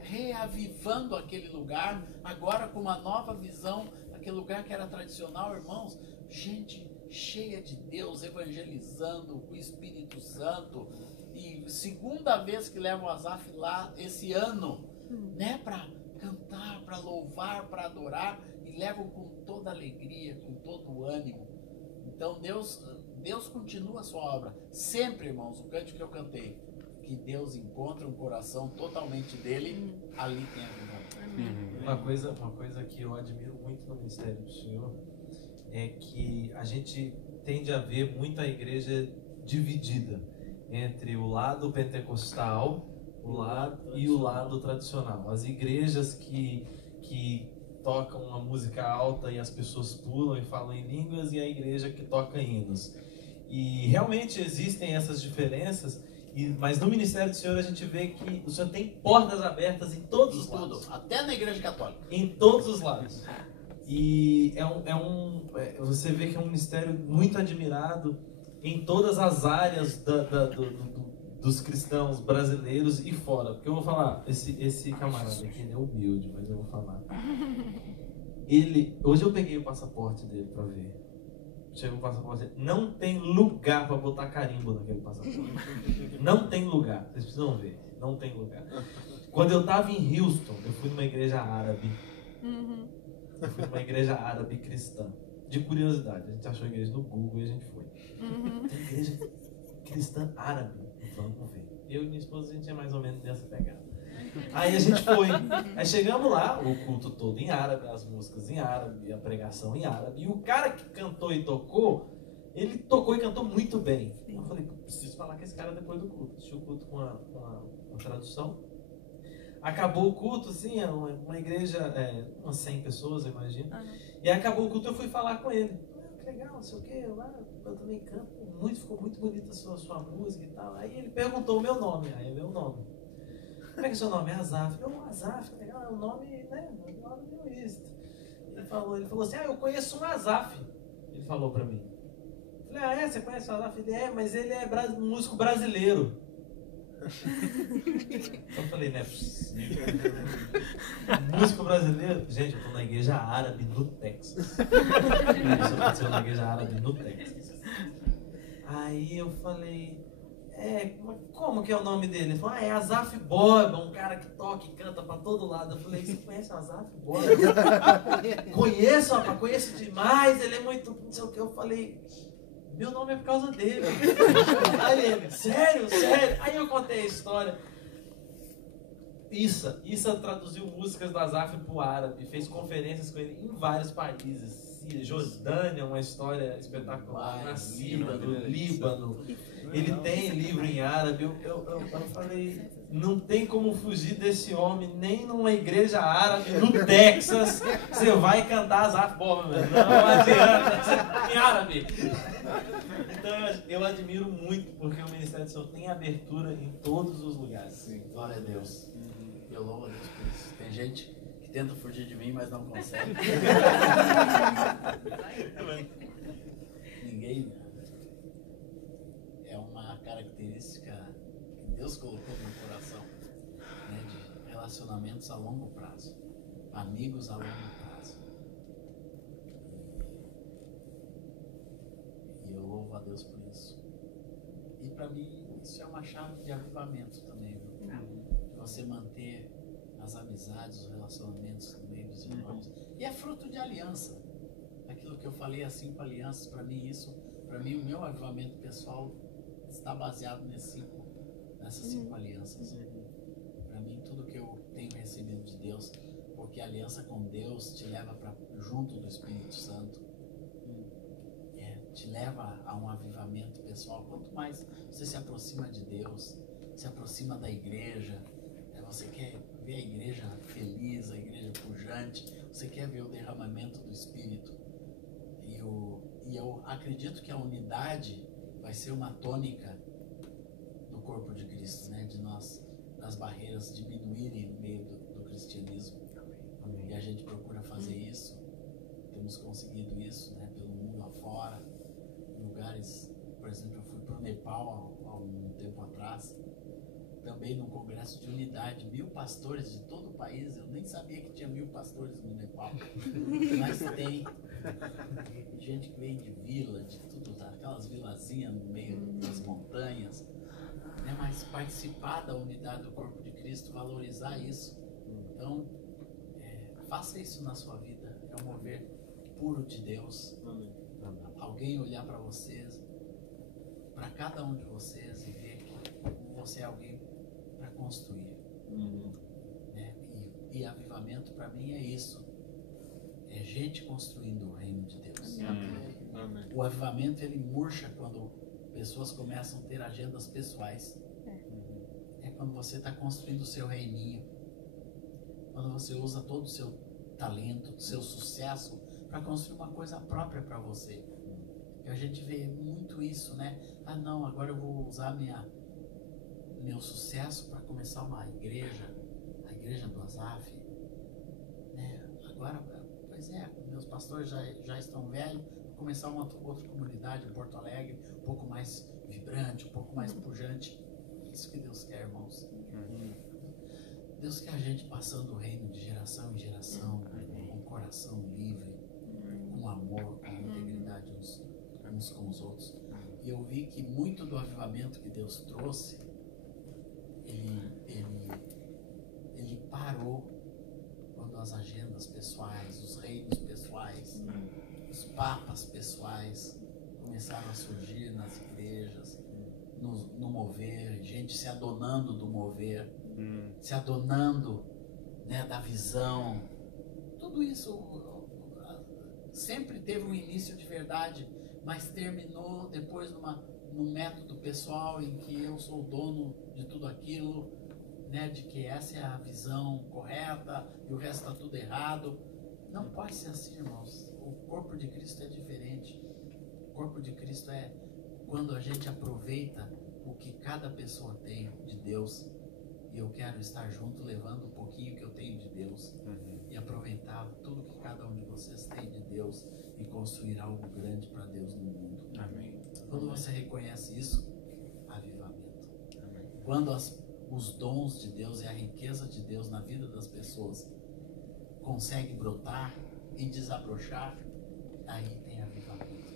reavivando aquele lugar, agora com uma nova visão, aquele lugar que era tradicional, irmãos, gente cheia de Deus, evangelizando o Espírito Santo. E segunda vez que levo o Azaf lá esse ano, né, para cantar, para louvar, para adorar, e levam com toda alegria, com todo o ânimo. Então Deus continua a sua obra. Sempre, irmãos, o cântico que eu cantei, que Deus encontra um coração totalmente dele, ali tem a vida. Uma coisa que eu admiro muito no ministério do Senhor é que a gente tende a ver muita igreja dividida entre o lado pentecostal e o lado tradicional. As igrejas que tocam uma música alta e as pessoas pulam e falam em línguas, e a igreja que toca hinos. E realmente existem essas diferenças, mas no ministério do Senhor a gente vê que o Senhor tem portas abertas em todos os lados. Até na igreja católica. Em todos os lados. E você vê que é um ministério muito admirado em todas as áreas dos cristãos brasileiros e fora. Porque eu vou falar, esse camarada aqui, ele é humilde, mas eu vou falar. Hoje eu peguei o passaporte dele para ver. Chegou o passaporte dele. Não tem lugar para botar carimbo naquele passaporte. Não tem lugar. Vocês precisam ver. Não tem lugar. Quando eu estava em Houston, eu fui numa igreja árabe. Eu fui numa igreja árabe cristã. De curiosidade, a gente achou a igreja no Google e a gente foi. Tem igreja cristã árabe. Vamos ver. Eu e minha esposa, a gente é mais ou menos dessa pegada. Aí a gente foi. Aí chegamos lá, o culto todo em árabe, as músicas em árabe, a pregação em árabe. E o cara que cantou e tocou, ele tocou e cantou muito bem. Eu falei, preciso falar com esse cara depois do culto. Assisti o culto com a tradução. Acabou o culto, assim, uma igreja, umas 100 pessoas, eu imagino. E aí acabou o culto, eu fui falar com ele. Que legal, não sei o que, eu também canto. Ficou muito bonita a sua música e tal. Aí ele perguntou o meu nome, aí é meu nome. Como é que é o seu nome? É Azaf. Eu, Azaf, legal, é um nome, né? Um nome meio isso. Ele falou assim, eu conheço um Azaf. Ele falou pra mim. Eu falei, você conhece o Azaf? Ele mas ele é músico brasileiro. Eu falei, não é possível. Músico brasileiro? Gente, eu tô na igreja árabe no Texas. Isso aconteceu na igreja árabe no Texas. Aí eu falei, como que é o nome dele? Ele falou, é Azaf Borba, um cara que toca e canta pra todo lado. Eu falei, você conhece o Azaf Borba? Conheço, rapaz, conheço demais, ele é muito, não sei o que. Eu falei, meu nome é por causa dele. Aí ele, sério? Aí eu contei a história. Issa traduziu músicas do Azaf pro árabe, fez conferências com ele em vários países. Jordânia, uma história espetacular, na Síria, no Líbano. Ele tem livro em árabe. Eu falei, não tem como fugir desse homem, nem numa igreja árabe no Texas você vai cantar Azaf Borba, não adianta, em árabe. Então eu admiro muito, porque o Ministério do Senhor tem abertura em todos os lugares. Sim, glória a Deus. Eu louvo a Deus por isso. Tem gente que tenta fugir de mim, mas não consegue. Ninguém. É uma característica que Deus colocou no meu coração, né, de relacionamentos a longo prazo, amigos a longo prazo. E eu louvo a Deus por isso. E para mim isso é uma chave de avivamento também, viu? De você manter as amizades, os relacionamentos no meio dos irmãos. E é fruto de aliança. Aquilo que eu falei, as 5 alianças, para mim isso Para mim, o meu avivamento pessoal está baseado nessas 5 alianças. Para mim, tudo que eu tenho recebido de Deus, porque a aliança com Deus te leva para junto do Espírito Santo, te leva a um avivamento pessoal. Quanto mais você se aproxima de Deus, se aproxima da igreja, você quer ver a igreja feliz, a igreja pujante, você quer ver o derramamento do Espírito. E eu acredito que a unidade vai ser uma tônica do corpo de Cristo, né? De nós, das barreiras diminuírem no meio do cristianismo. E a gente procura fazer isso, temos conseguido isso, né? Pelo mundo afora, em lugares, por exemplo, eu fui para o Nepal há um tempo atrás, também num congresso de unidade, 1000 pastores de todo o país. Eu nem sabia que tinha 1000 pastores no Nepal, mas tem gente que vem de vila, de tudo, aquelas vilazinhas no meio das montanhas, né? Mas participar da unidade do corpo de Cristo, valorizar isso. Então, faça isso na sua vida, é um mover puro de Deus. Alguém olhar para vocês, para cada um de vocês, e ver que você é alguém para construir. Né? E avivamento para mim é isso. É gente construindo o reino de Deus. O avivamento, ele murcha quando pessoas começam a ter agendas pessoais. É quando você está construindo o seu reininho. Quando você usa todo o seu talento, o seu sucesso para construir uma coisa própria para você. E a gente vê muito isso, né? Ah, não, agora eu vou usar meu sucesso para começar uma igreja, a igreja do Azaf, né? Agora, pois é, meus pastores já estão velhos, vou começar uma outra comunidade em Porto Alegre, um pouco mais vibrante, um pouco mais pujante. Isso que Deus quer, irmãos. Deus quer a gente passando o reino de geração em geração, com um coração livre, com amor, com integridade uns com os outros. E eu vi que muito do avivamento que Deus trouxe, ele parou quando as agendas pessoais, os reinos pessoais, os papas pessoais começaram a surgir nas igrejas, no mover, gente se adonando do mover, se adonando, né, da visão. Tudo isso sempre teve um início de verdade, mas terminou depois num método pessoal em que eu sou o dono de tudo aquilo, né, de que essa é a visão correta e o resto está tudo errado. Não pode ser assim, irmãos. O corpo de Cristo é diferente. O corpo de Cristo é quando a gente aproveita o que cada pessoa tem de Deus. E eu quero estar junto, levando um pouquinho que eu tenho de Deus, e aproveitar tudo que cada um de vocês tem de Deus e construir algo grande para Deus no mundo. Amém. Quando você reconhece isso, avivamento. Quando os dons de Deus e a riqueza de Deus na vida das pessoas consegue brotar e desabrochar, aí tem avivamento.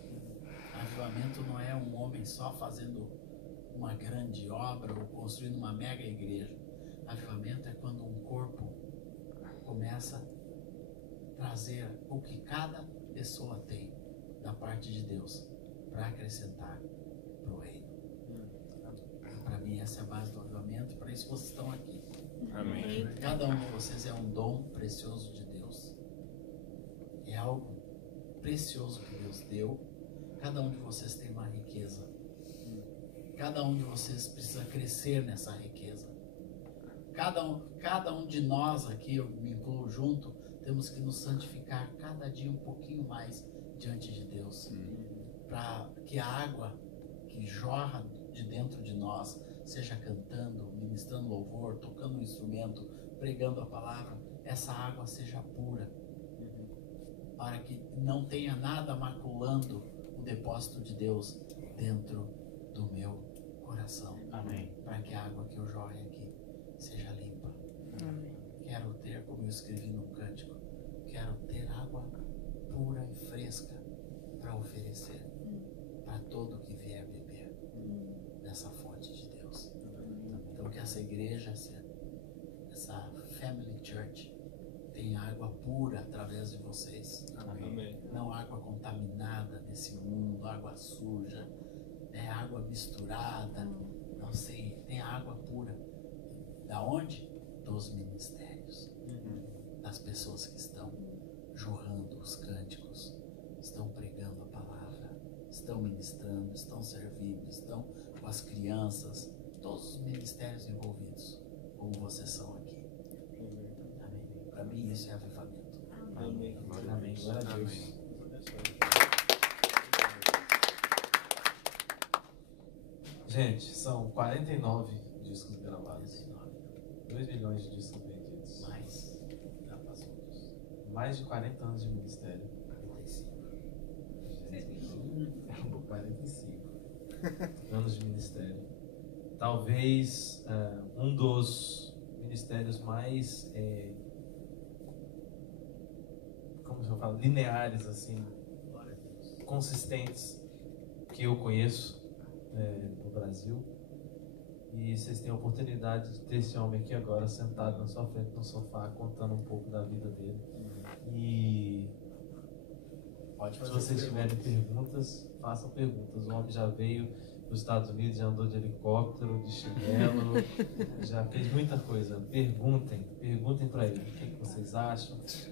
Avivamento não é um homem só fazendo uma grande obra ou construindo uma mega igreja. Avivamento é quando um corpo começa a trazer o que cada pessoa tem da parte de Deus para acrescentar para o reino. Para mim essa é a base do avivamento, para isso vocês estão aqui. Amém. Cada um de vocês é um dom precioso de Deus. É algo precioso que Deus deu. Cada um de vocês tem uma riqueza. Cada um de vocês precisa crescer nessa riqueza. Cada um de nós aqui, eu me incluo junto, temos que nos santificar cada dia um pouquinho mais diante de Deus. Para que a água que jorra de dentro de nós, seja cantando, ministrando louvor, tocando um instrumento, pregando a palavra, essa água seja pura. Para que não tenha nada maculando o depósito de Deus dentro do meu coração. Amém. Para que a água que eu jorre aqui seja limpa. Amém. Quero ter, como eu escrevi no cântico, quero ter água pura e fresca para oferecer para todo que vier beber dessa fonte de Deus. Então que essa igreja, essa Family Church, tenha água pura através de vocês. Amém. Não água contaminada desse mundo, água suja, água misturada, não sei, tem água pura. Da onde? Dos ministérios, das pessoas que estão jorrando os cânticos, estão pregando a palavra, estão ministrando, estão servindo, estão com as crianças, todos os ministérios envolvidos, como vocês são aqui. Amém. Para mim isso é avivamento. Amém. Amém. Glória a Deus. Gente, são 49 discos gravados. 2 milhões de discos vendidos. Mais, já passou disso. Mais de 40 anos de ministério. 45 anos de ministério. Talvez um dos ministérios mais, como eu falo, lineares, assim, consistentes que eu conheço no Brasil. E vocês têm a oportunidade de ter esse homem aqui agora sentado na sua frente no sofá, contando um pouco da vida dele. E se vocês tiverem perguntas, façam perguntas. O homem já veio dos Estados Unidos, já andou de helicóptero, de chinelo, já fez muita coisa. Perguntem para ele o que vocês acham. Se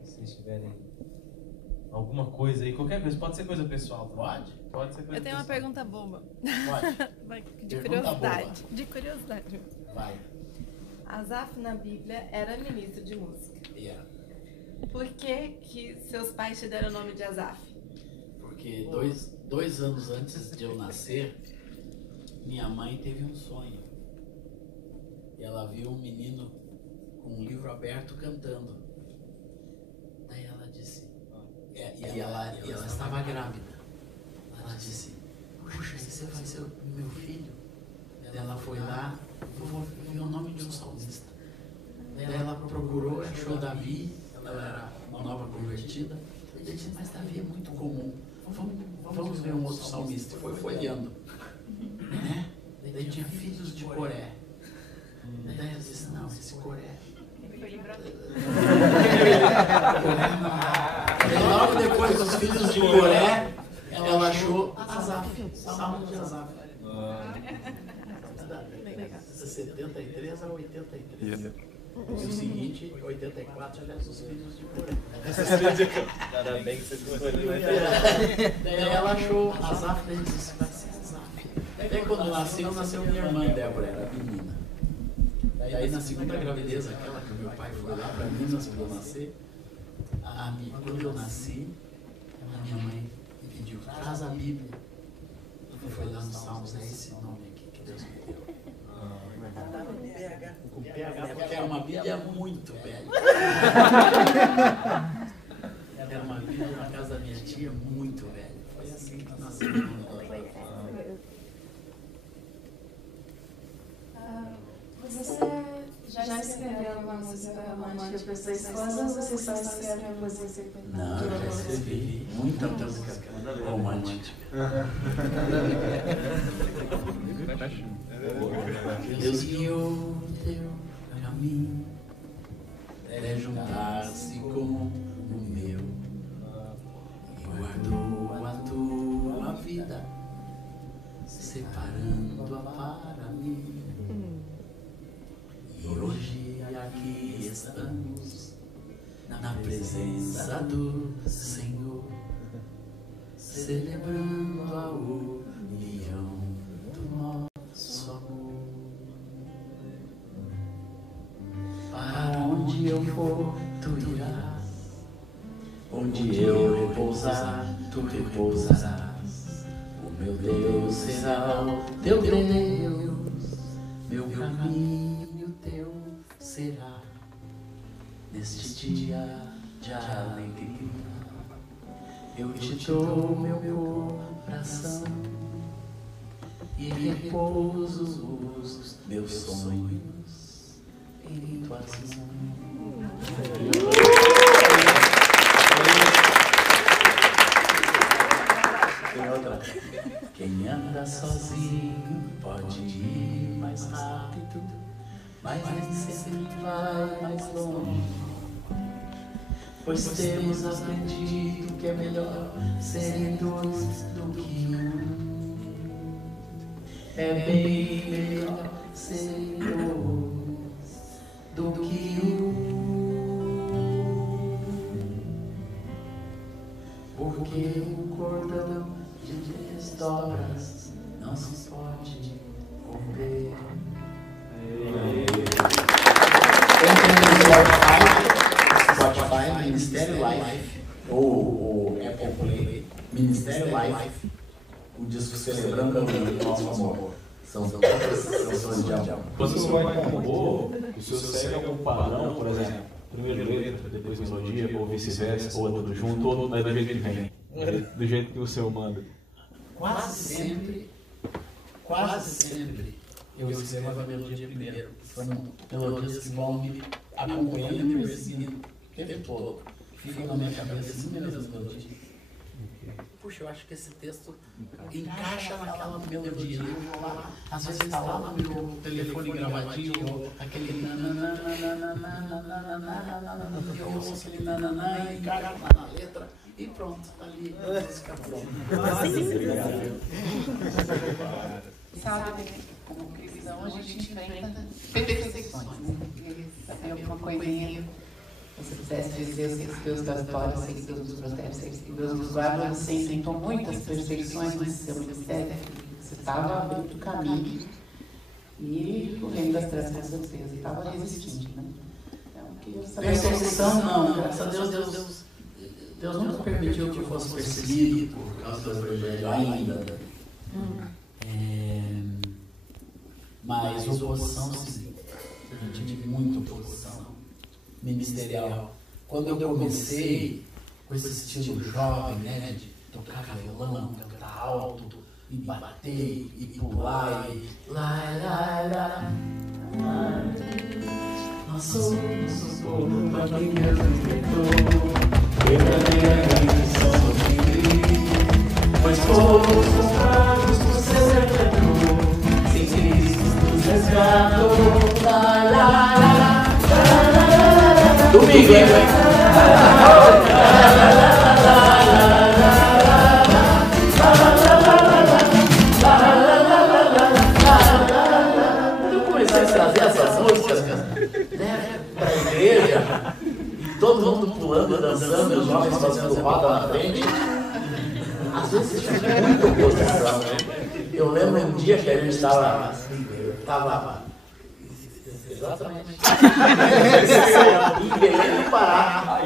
vocês tiverem alguma coisa aí, qualquer coisa, pode ser coisa pessoal. Pode ser coisa Eu tenho uma pessoal. pergunta boba. Pode. De Pergunta curiosidade. boba. De curiosidade. Vai. Asaf na Bíblia era ministro de música. Yeah. Por que seus pais te deram o nome de Asaf? Porque dois anos antes de eu nascer, minha mãe teve um sonho. E ela viu um menino com um livro aberto cantando. Daí ela disse, e ela estava grávida. Ela disse, puxa, esse vai ser o meu filho. Daí ela foi lá, vou ver o nome de um salmista. Daí ela procurou, achou Davi, ela era uma nova convertida. Ele disse, mas Davi é muito comum. Vamos ver um outro salmista. Foi folheando. Né? Daí tinha filhos de Coré. Daí ela disse, não, esse Coré. E logo depois dos filhos de Coré, ela achou Asaf, Salmo de Asaf. 73 a 83. E o seguinte, 84, aliás, os filhos de Coré. Ainda bem que você escolheu, né? Daí ela achou Asaf, daí disse, vai ser Asaf. Daí quando nasceu minha irmã Débora, era menina. Daí na segunda gravidez, aquela que o meu pai foi lá para Minas para eu nascer, quando eu nasci, a minha mãe me pediu, traz a Bíblia. Eu fui lá no Salmos, é esse nome aqui que Deus me deu. Com PH, porque era uma Bíblia muito velha. Era uma Bíblia na casa da minha tia muito velha. Foi assim que nasceu. Você já escreveu alguma música romântica para sua esposa ou você só escreve a música? Não, eu já escrevi muita música romântica. Deus guiou o teu caminho, juntar-se com o meu, e guardou a tua vida, separando-a para mim. E hoje aqui estamos, na presença do Senhor, celebrando a união do nosso amor. Para onde eu for, tu irás, onde eu repousar, tu repousarás. O meu Deus será o teu Deus, meu caminho teu será. Neste dia de alegria, eu te dou meu coração e repouso os meus sonhos em tuas mãos. Tem outra. Quem anda sozinho pode ir mais rápido, mas nem sempre vai mais longe. pois temos aprendido que é melhor serem dois do que um. É bem melhor serem dois do que um. Porque o cordão de 3 dobras não se pode romper. Spotify, Ministério Life, ou Apple Play, Ministério Life, o disco celebrando o nosso amor. São todas canções de amor. Quando você vai compor, o seu segue algum padrão, por exemplo, primeiro letra, depois melodia, ou vice-versa, ou tudo junto, ou é do jeito que vem, do jeito que o seu manda. Quase sempre, eu escrevo a melodia primeiro. São melodias que vão me acompanhando e me perseguindo o tempo todo. Ficam na minha cabeça assim mesmo as melodias. Puxa, eu acho que esse texto encaixa naquela melodia. Eu vou lá, às vezes está lá no meu telefone gravadinho, aquele eu ouço ele nananá, encaixa na letra e pronto, tá ali a música pronta. Sabe, como cristão, a gente enfrenta perseguições. Tem alguma coisinha, você pudesse dizer que Deus das glórias, sei que Deus nos protege, sei que Deus nos guarda, você enfrentou muitas perseguições nesse seu ministério. Você estava abrindo o caminho e o reino das trevas com certeza estava resistindo, né? Então, perseguição não, graças a Deus nunca permitiu que eu fosse perseguido por causa do evangelho ainda. Mas oposição, sim. Eu tive muita oposição ministerial. Quando eu comecei com esse estilo jovem, né, de tocar violão, cantar alto, e bater, e pular, e lá. Nós somos o povo para quem Deus nos criou, verdadeira rendição de Cristo, pois fomos comprados por seu redentor, sem Cristo nos resgatou. Domingo, hein? Eu comecei a trazer essas músicas, né, para a igreja, e todo mundo pulando, dançando, os jovens fazendo roda na frente. Às vezes tinha muita oposição, né? Eu lembro um dia que a gente estava exatamente em Belém do Pará.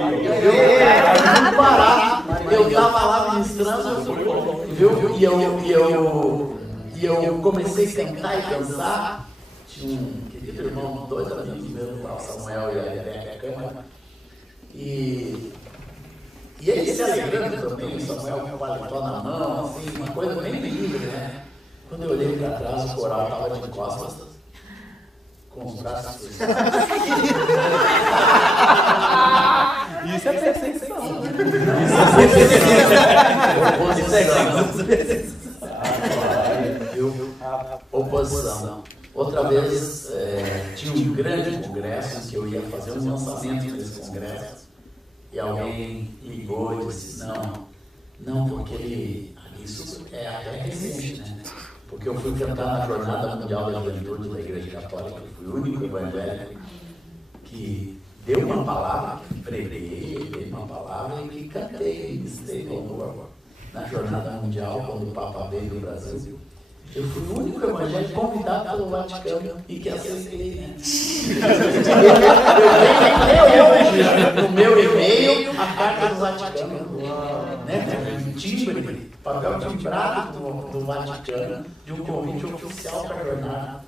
Eu estava lá ministrando, e eu comecei a cantar e dançar. Tinha um querido irmão, 2 amigos meus, o Samuel e a Rebeca, e ele se alegrando também, o Samuel com o paletó na mão, assim, uma coisa bem livre, né? Quando eu olhei para trás, o coral estava de costas, com os braços. Isso é perseguição. Oposição. Outra vez tinha um grande congresso que eu ia fazer um lançamento desse congresso e alguém ligou e disse não, porque isso é até recente, né? Porque eu fui cantar na Jornada Mundial da Juventude da Igreja Católica, fui o único evangélico que deu uma palavra, que preguei, dei uma palavra e que cantei, ministrei louvor na Jornada Mundial, quando o Papa veio do Brasil. Eu fui o único evangélico convidado pelo Vaticano e que aceitei, né? Eu no meu e-mail a carta do Vaticano, né? Um timbre, papel timbrado do Vaticano, de um convite oficial para a jornada.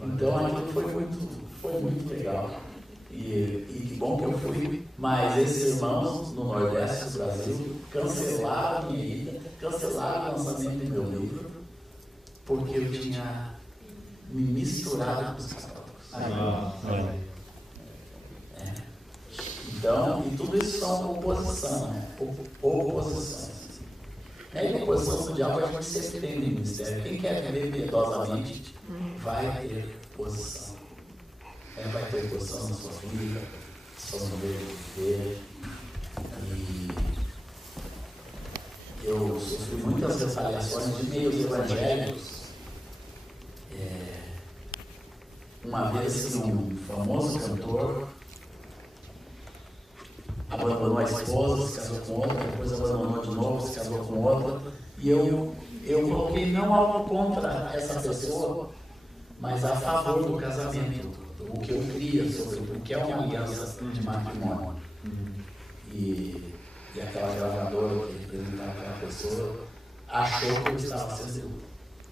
Então aquilo foi muito legal. E que bom que eu fui. Mas esses irmãos no Nordeste do Brasil cancelaram a minha ida, cancelaram o lançamento do meu livro, porque eu tinha me misturado com os católicos. Então, e tudo isso são oposição, né? Oposições. E oposição do diabo a gente sempre tem no ministério. Quem quer viver piedosamente vai ter oposição. Vai ter oposição na sua família, na sua maneira de viver, E eu sofri muitas retaliações de meios evangélicos. Uma vez um famoso cantor abandonou a esposa, se casou com outra, depois abandonou de novo, se casou com outra, e eu coloquei não algo contra essa pessoa, mas a favor do casamento, o que eu cria sobre o que é uma aliança de matrimônio. E aquela gravadora que representava aquela pessoa achou que eu estava sendo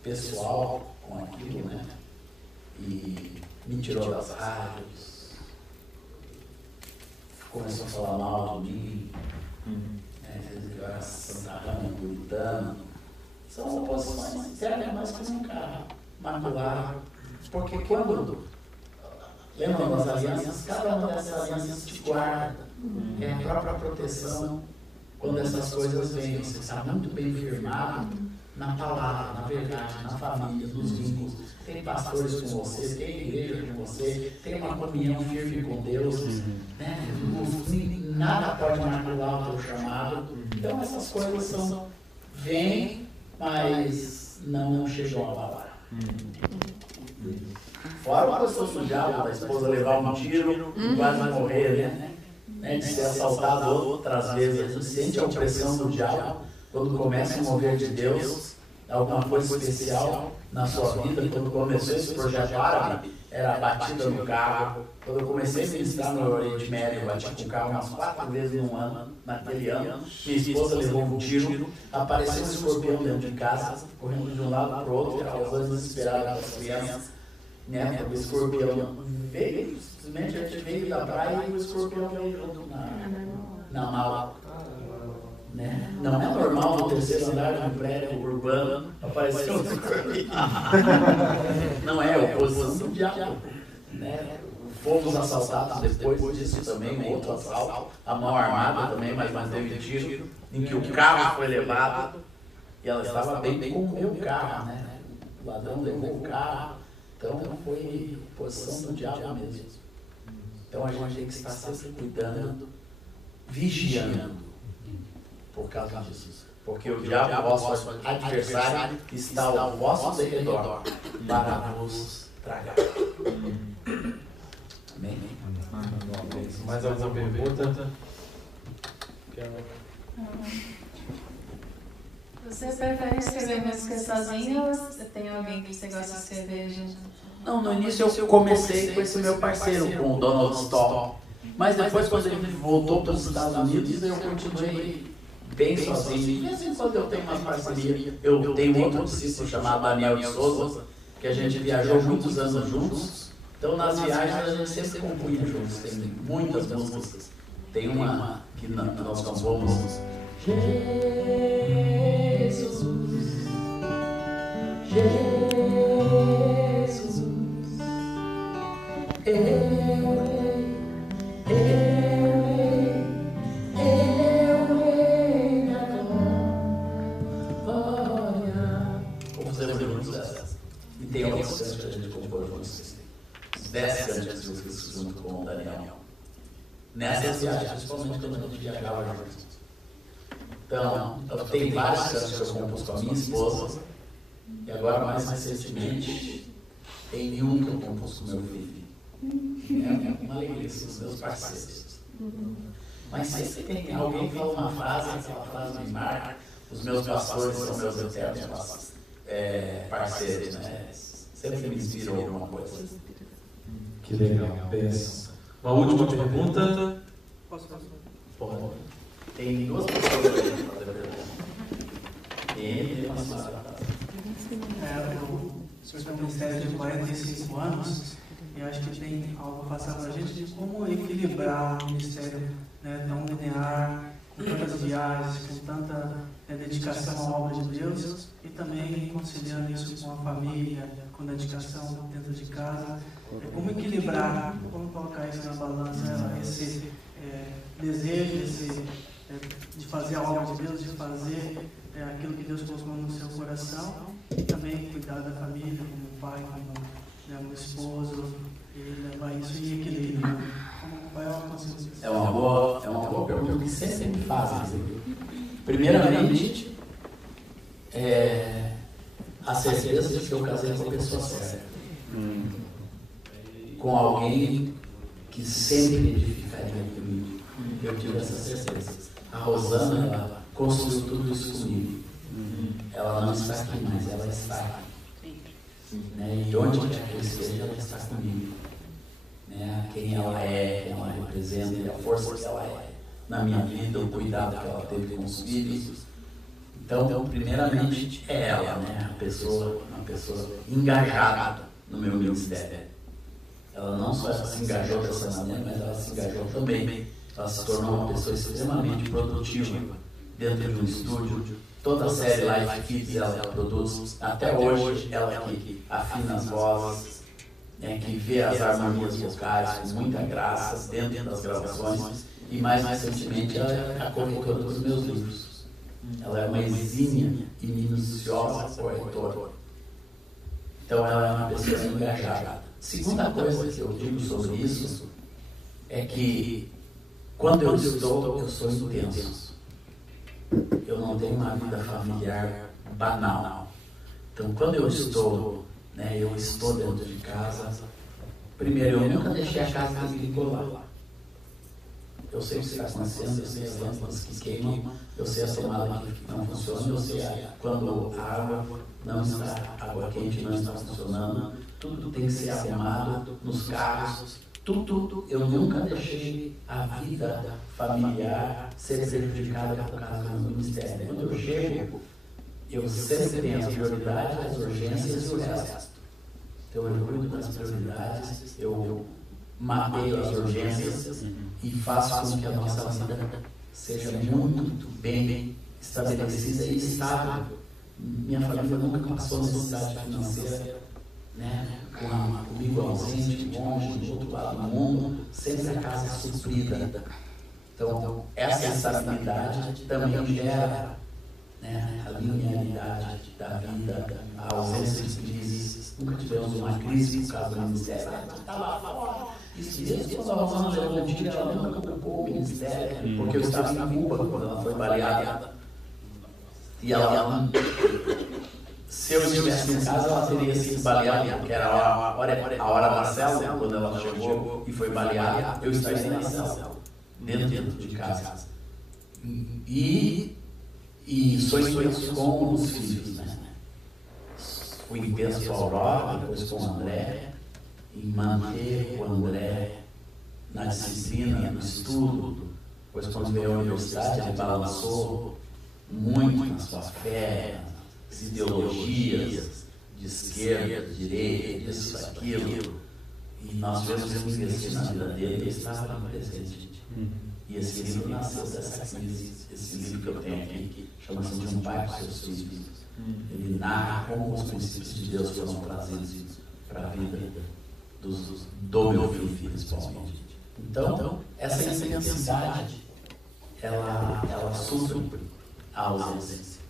pessoal com aquilo, né? E me tirou das rádios, começou a falar mal de mim, dizendo que eu era santarrão, puritano. São oposições, servem mais que um carro maculado. Porque quando lembram das alianças, cada uma dessas alianças te guarda, é a própria proteção. Quando essas coisas vêm, você está muito bem firmado na palavra, na verdade, na família, nos vínculos. Tem pastores com você, tem igreja com você, tem uma comunhão firme com Deus, né? Nada pode macular o teu chamado. Então essas coisas vêm, mas não chegam a abalar. Fora o gostoso diabo da esposa levar um tiro e quase morrer, né? De ser assaltado outras vezes. A gente sente a opressão do diabo quando começa a mover de Deus, alguma coisa especial na sua vida. Quando começou esse projeto árabe, era a batida no carro. Quando eu comecei a ministrar no Oriente Médio, eu bati com o carro umas 4 vezes num ano, naquele ano. Minha esposa levou um tiro, apareceu um escorpião dentro de casa, correndo de um lado para o outro, causando desesperado para as crianças. Né? O escorpião veio, simplesmente a gente veio da praia e o escorpião veio junto na mala. Né? Não é normal no terceiro andar de um prédio urbano aparecer um escorpião. Não é oposição do diabo. Né? Fomos assaltados depois disso também, outro assalto, a mão armada também, mas não teve tiro, em que o carro foi levado e ela estava bem com o meu carro. Né? O ladrão levou o carro. Então foi posição do diabo mesmo. Então a gente tem que estar sempre cuidando, vigiando por causa disso. Porque o diabo, vosso adversário, está ao vosso derredor para vos tragar. Amém? Mais alguma pergunta? Você prefere escrever música sozinho ou tem alguém que você gosta de escrever junto? Não, no início eu comecei com esse meu parceiro, com o Donald Stoll. Mas depois, quando ele voltou para os Estados Unidos, eu continuei bem sozinho. De vez em quando eu tenho uma parceria. Eu tenho outro discípulo chamado Daniel de Souza, que a gente viajou muitos anos juntos. Então, nas viagens, a gente sempre compunha juntos. Tem muitas músicas. Tem uma que nós compomos. Jesus, Jesus, eu rei da glória. Vamos fazer juntos essas. E tem outras coisas que a gente compôs juntos. 10 cantos junto com o Daniel. Nessas viagens, principalmente quando a gente viajava juntos. Então, eu tenho vários cantos que eu compus com a minha esposa, e agora, mais recentemente, tem um que eu compus com meu filho. É uma alegria com os meus parceiros. Mas sempre tem alguém que fala uma frase, aquela frase me marca. Os meus pastores são meus eternos parceiros, né? Sempre me inspiram em alguma coisa. Que legal, pensa. Uma última pergunta. Posso? Pode. Tem 2 pessoas que fazer pergunta. Tem uma senhora. O senhor tem um ministério de 45 anos e acho que tem algo a passar para a gente de como equilibrar um ministério tão linear, com tantas viagens, com tanta dedicação à obra de Deus e também conciliando isso com a família, com dedicação dentro de casa. Como equilibrar, como colocar isso na balança, esse desejo, de fazer a obra de Deus, de fazer aquilo que Deus colocou no seu coração, e também cuidar da família, como pai, como esposo, e levar isso em equilíbrio. É uma boa pergunta. que sempre me fazem. Primeiramente, a certeza de que eu casei com a pessoa certa. Com alguém que sempre edificaria comigo. Eu tive essa certeza. A Rosana, ela construiu tudo isso comigo. Ela não está aqui, mas ela está aqui. Né? E onde quer que eu esteja, ela está comigo. Né? Quem ela é, quem ela representa, a força que ela é na minha vida, o cuidado que ela teve com os filhos. Então, primeiramente, é ela, né? Uma pessoa engajada no meu ministério. Ela não só se engajou dessa maneira, mas ela se engajou também. Ela se tornou uma pessoa extremamente produtiva dentro de um estúdio. Toda a série Life Kids ela produz. Até hoje, ela que afina as vozes, que vê as harmonias vocais com muita graça dentro das gravações. E mais recentemente, ela é a corretora dos meus livros. Ela é uma exímia e minuciosa corretora. Então, ela é uma pessoa engajada. Segunda coisa que eu digo sobre isso é que quando eu sou intenso. Eu não tenho uma vida familiar banal. Então, quando eu estou dentro de casa, primeiro, eu nunca deixei a casa agrícola. Eu sei o que está acontecendo, eu sei as lâmpadas que queimam, eu sei a tomada que não funciona, eu sei quando a água não está, a água quente não está funcionando, tudo tem que ser arrumado nos carros, tudo. Eu nunca deixei a vida familiar ser prejudicada por causa do ministério. Quando eu chego, eu sempre tenho as prioridades, as urgências e o resto. Então eu cuido das prioridades, eu mapeio as urgências e faço com que a nossa vida seja muito bem estabelecida e estável. Minha família nunca passou necessidade financeira, comigo ausente, longe, do outro lado do mundo, sempre a casa suprida. Então, essa estabilidade também gera a linearidade da vida, a ausência de crises. Nunca tivemos uma crise por causa do ministério. Estava fora. Isso mesmo, quando a Rosana levou um tiro, ela nunca ocupou o ministério, porque eu estava em Cuba quando ela foi baleada. E ela, se eu estivesse em casa, ela teria sido baleada, porque era a hora da célula, quando ela chegou e foi baleada, eu estaria na célula, dentro de casa. E sou intenso com os filhos, né? Fui intenso com a Aurora, depois com o André, em manter o André na disciplina, no estudo. Depois, quando veio à universidade, ele balançou muito na sua fé, as ideologias de esquerda, de direita, isso, aquilo. E nós vemos investir na vida dele, ele estava presente. E esse livro nasceu dessa crise. Esse livro que eu tenho aqui chama-se De um Pai com Seus Filhos. Ele narra como os princípios de Deus foram trazidos para a vida do meu filho, principalmente. Então, essa intensidade, ela supre a ausência.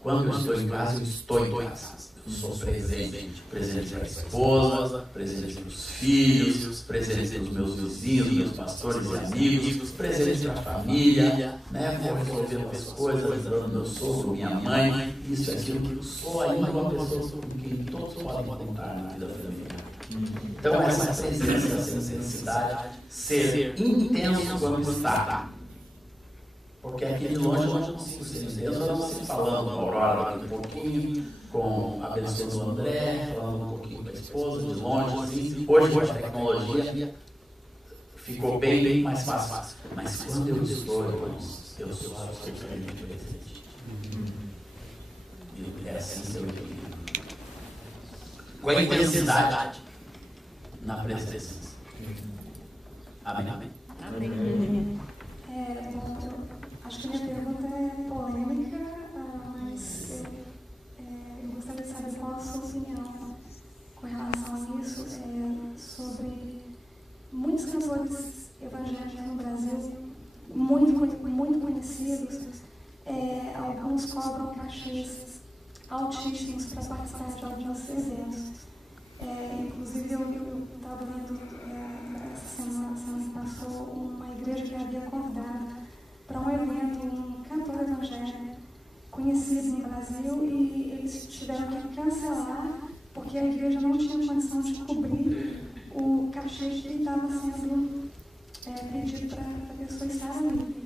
Quando eu estou em casa, eu estou em casa. Eu sou presente para a esposa, presente para os filhos, presente para os meus vizinhos, meus pastores e amigos, presente para a família, vou resolvendo as coisas, lembrando meu sogro, minha mãe, isso é aquilo que eu sou ainda uma pessoa com quem todos podem contar na vida familiar. Então, essa presença, essa intensidade, ser intenso quando está. Porque aqui de longe eu não consigo ser Deus, eu não consigo falando com a Aurora aqui um pouquinho, com a pessoa do André, falando um pouquinho com a esposa, de longe, assim. Hoje a tecnologia ficou bem mais fácil. Mas quando eu estou, eu sou absolutamente presente. E é assim que eu vivo. Com a intensidade na presença. Amém? Amém. Acho que minha pergunta é polêmica, mas eu gostaria de saber qual a sua opinião com relação a isso, sobre muitos cantores evangélicos no Brasil, muito conhecidos, alguns cobram cachês altíssimos para participar de alguns eventos. Inclusive, eu estava vendo essa semana que passou uma igreja que havia convidado para um evento, um cantor evangélico conhecido no Brasil, e eles tiveram que cancelar porque a igreja não tinha condição de cobrir o cachê que estava sendo pedido para a pessoa estar ali.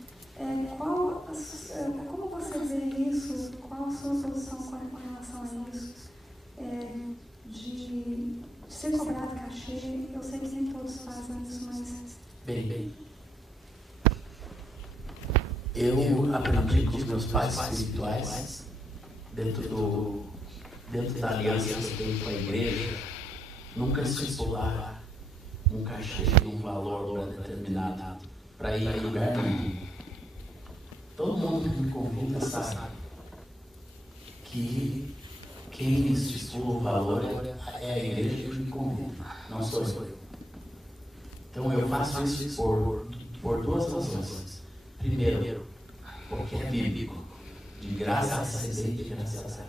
Como você vê isso? Qual a sua posição com relação a isso? De ser cobrado cachê? Eu sei que nem todos fazem isso, mas... Bem. Eu aprendi com os meus pais espirituais, dentro da aliança que eu tenho com a igreja, nunca estipular um cachê, um valor determinado para ir em lugar nenhum. Todo mundo que me convida sabe que quem estipula o valor é a igreja que me convida, não sou eu. Então eu faço isso por duas razões. Primeiro, porque é bíblico, de graça receber, de graça sair.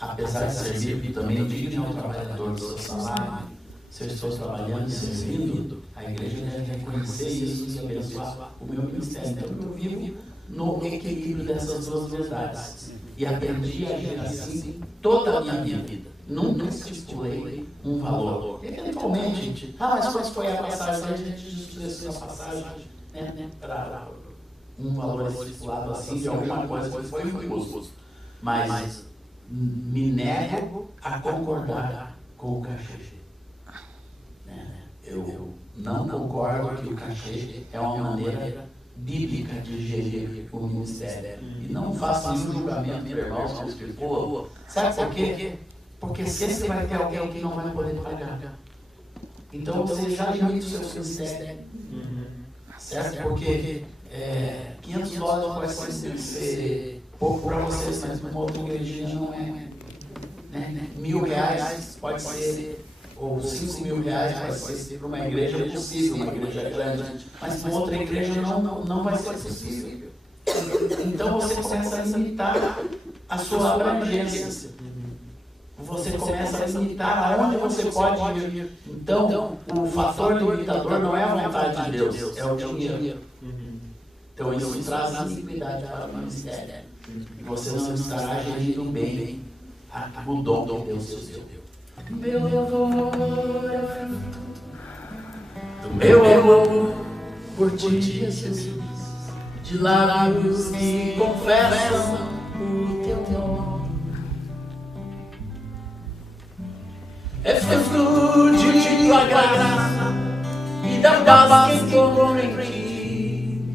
Apesar de ser bíblico, também não digo ao trabalhador do seu salário. Se eu estou trabalhando e servindo, a igreja deve reconhecer isso e abençoar o meu ministério. Então eu vivo no equilíbrio dessas duas verdades. E aprendi a agir assim toda a minha vida. Nunca estipulei um valor. Eventualmente, mas quando foi a passagem, a gente justiça a passagem, para um valor estipulado assim, de alguma coisa que foi custo. Mas me nego a concordar com o cachê. Eu não concordo que o cachê é uma maneira bíblica de gerir o ministério. E não faço nenhum julgamento, meu irmão, que explicou. Sabe por quê? Porque sempre vai ter alguém que não vai poder pagar. Então você já limita o seu ministério. Certo? Porque 500 dólares pode ser pouco para vocês, mas uma outra igreja não é. R$1.000 pode ser, ou R$5.000 pode ser para uma igreja possível, uma igreja grande, mas para outra igreja não vai ser possível. Então você começa a limitar a sua abrangência. Você começa a limitar aonde você pode ir. Então, o fator limitador não é a vontade de Deus, é o dinheiro. Então, isso traz iniquidade para o ministério. E você não estará gerindo bem o dom que Deus te deu. Meu louvor do meu amor por ti, Jesus, de lábios que confessam o teu nome. É fruto de tua graça e da paz que encontro em ti,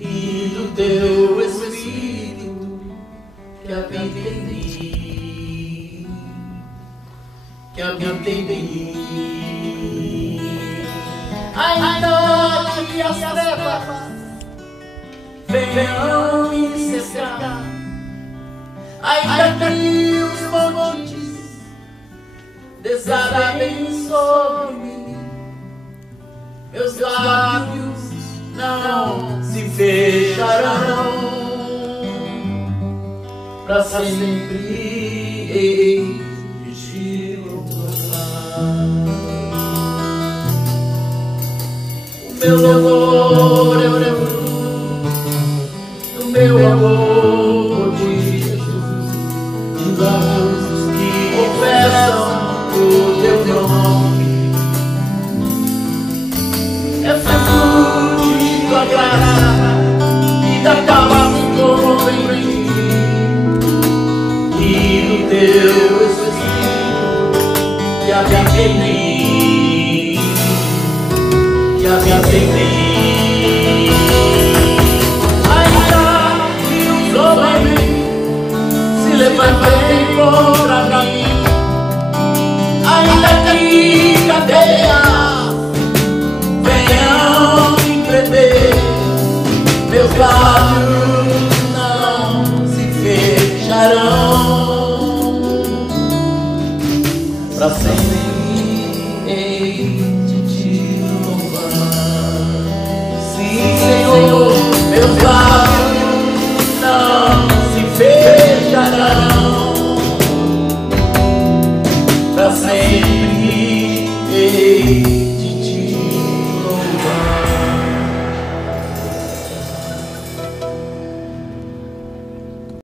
e do teu Espírito que habita em mim, que habita em mim. Ainda que as trevas venham me cercar, ainda que os montes desabem sobre mim, meus lábios não se fecharão, para sempre hei de te louvar. O meu louvor é o fruto do meu amor de Jesus, de lábios que confessam o teu nome. É fruto de tua graça e da paz que encontro em ti, e do teu Espírito que habita em mim, que habita em mim. Ainda que os homens se levantem contra mim, ainda que cadeias venham me prender, meus lábios não se fecharão, para sempre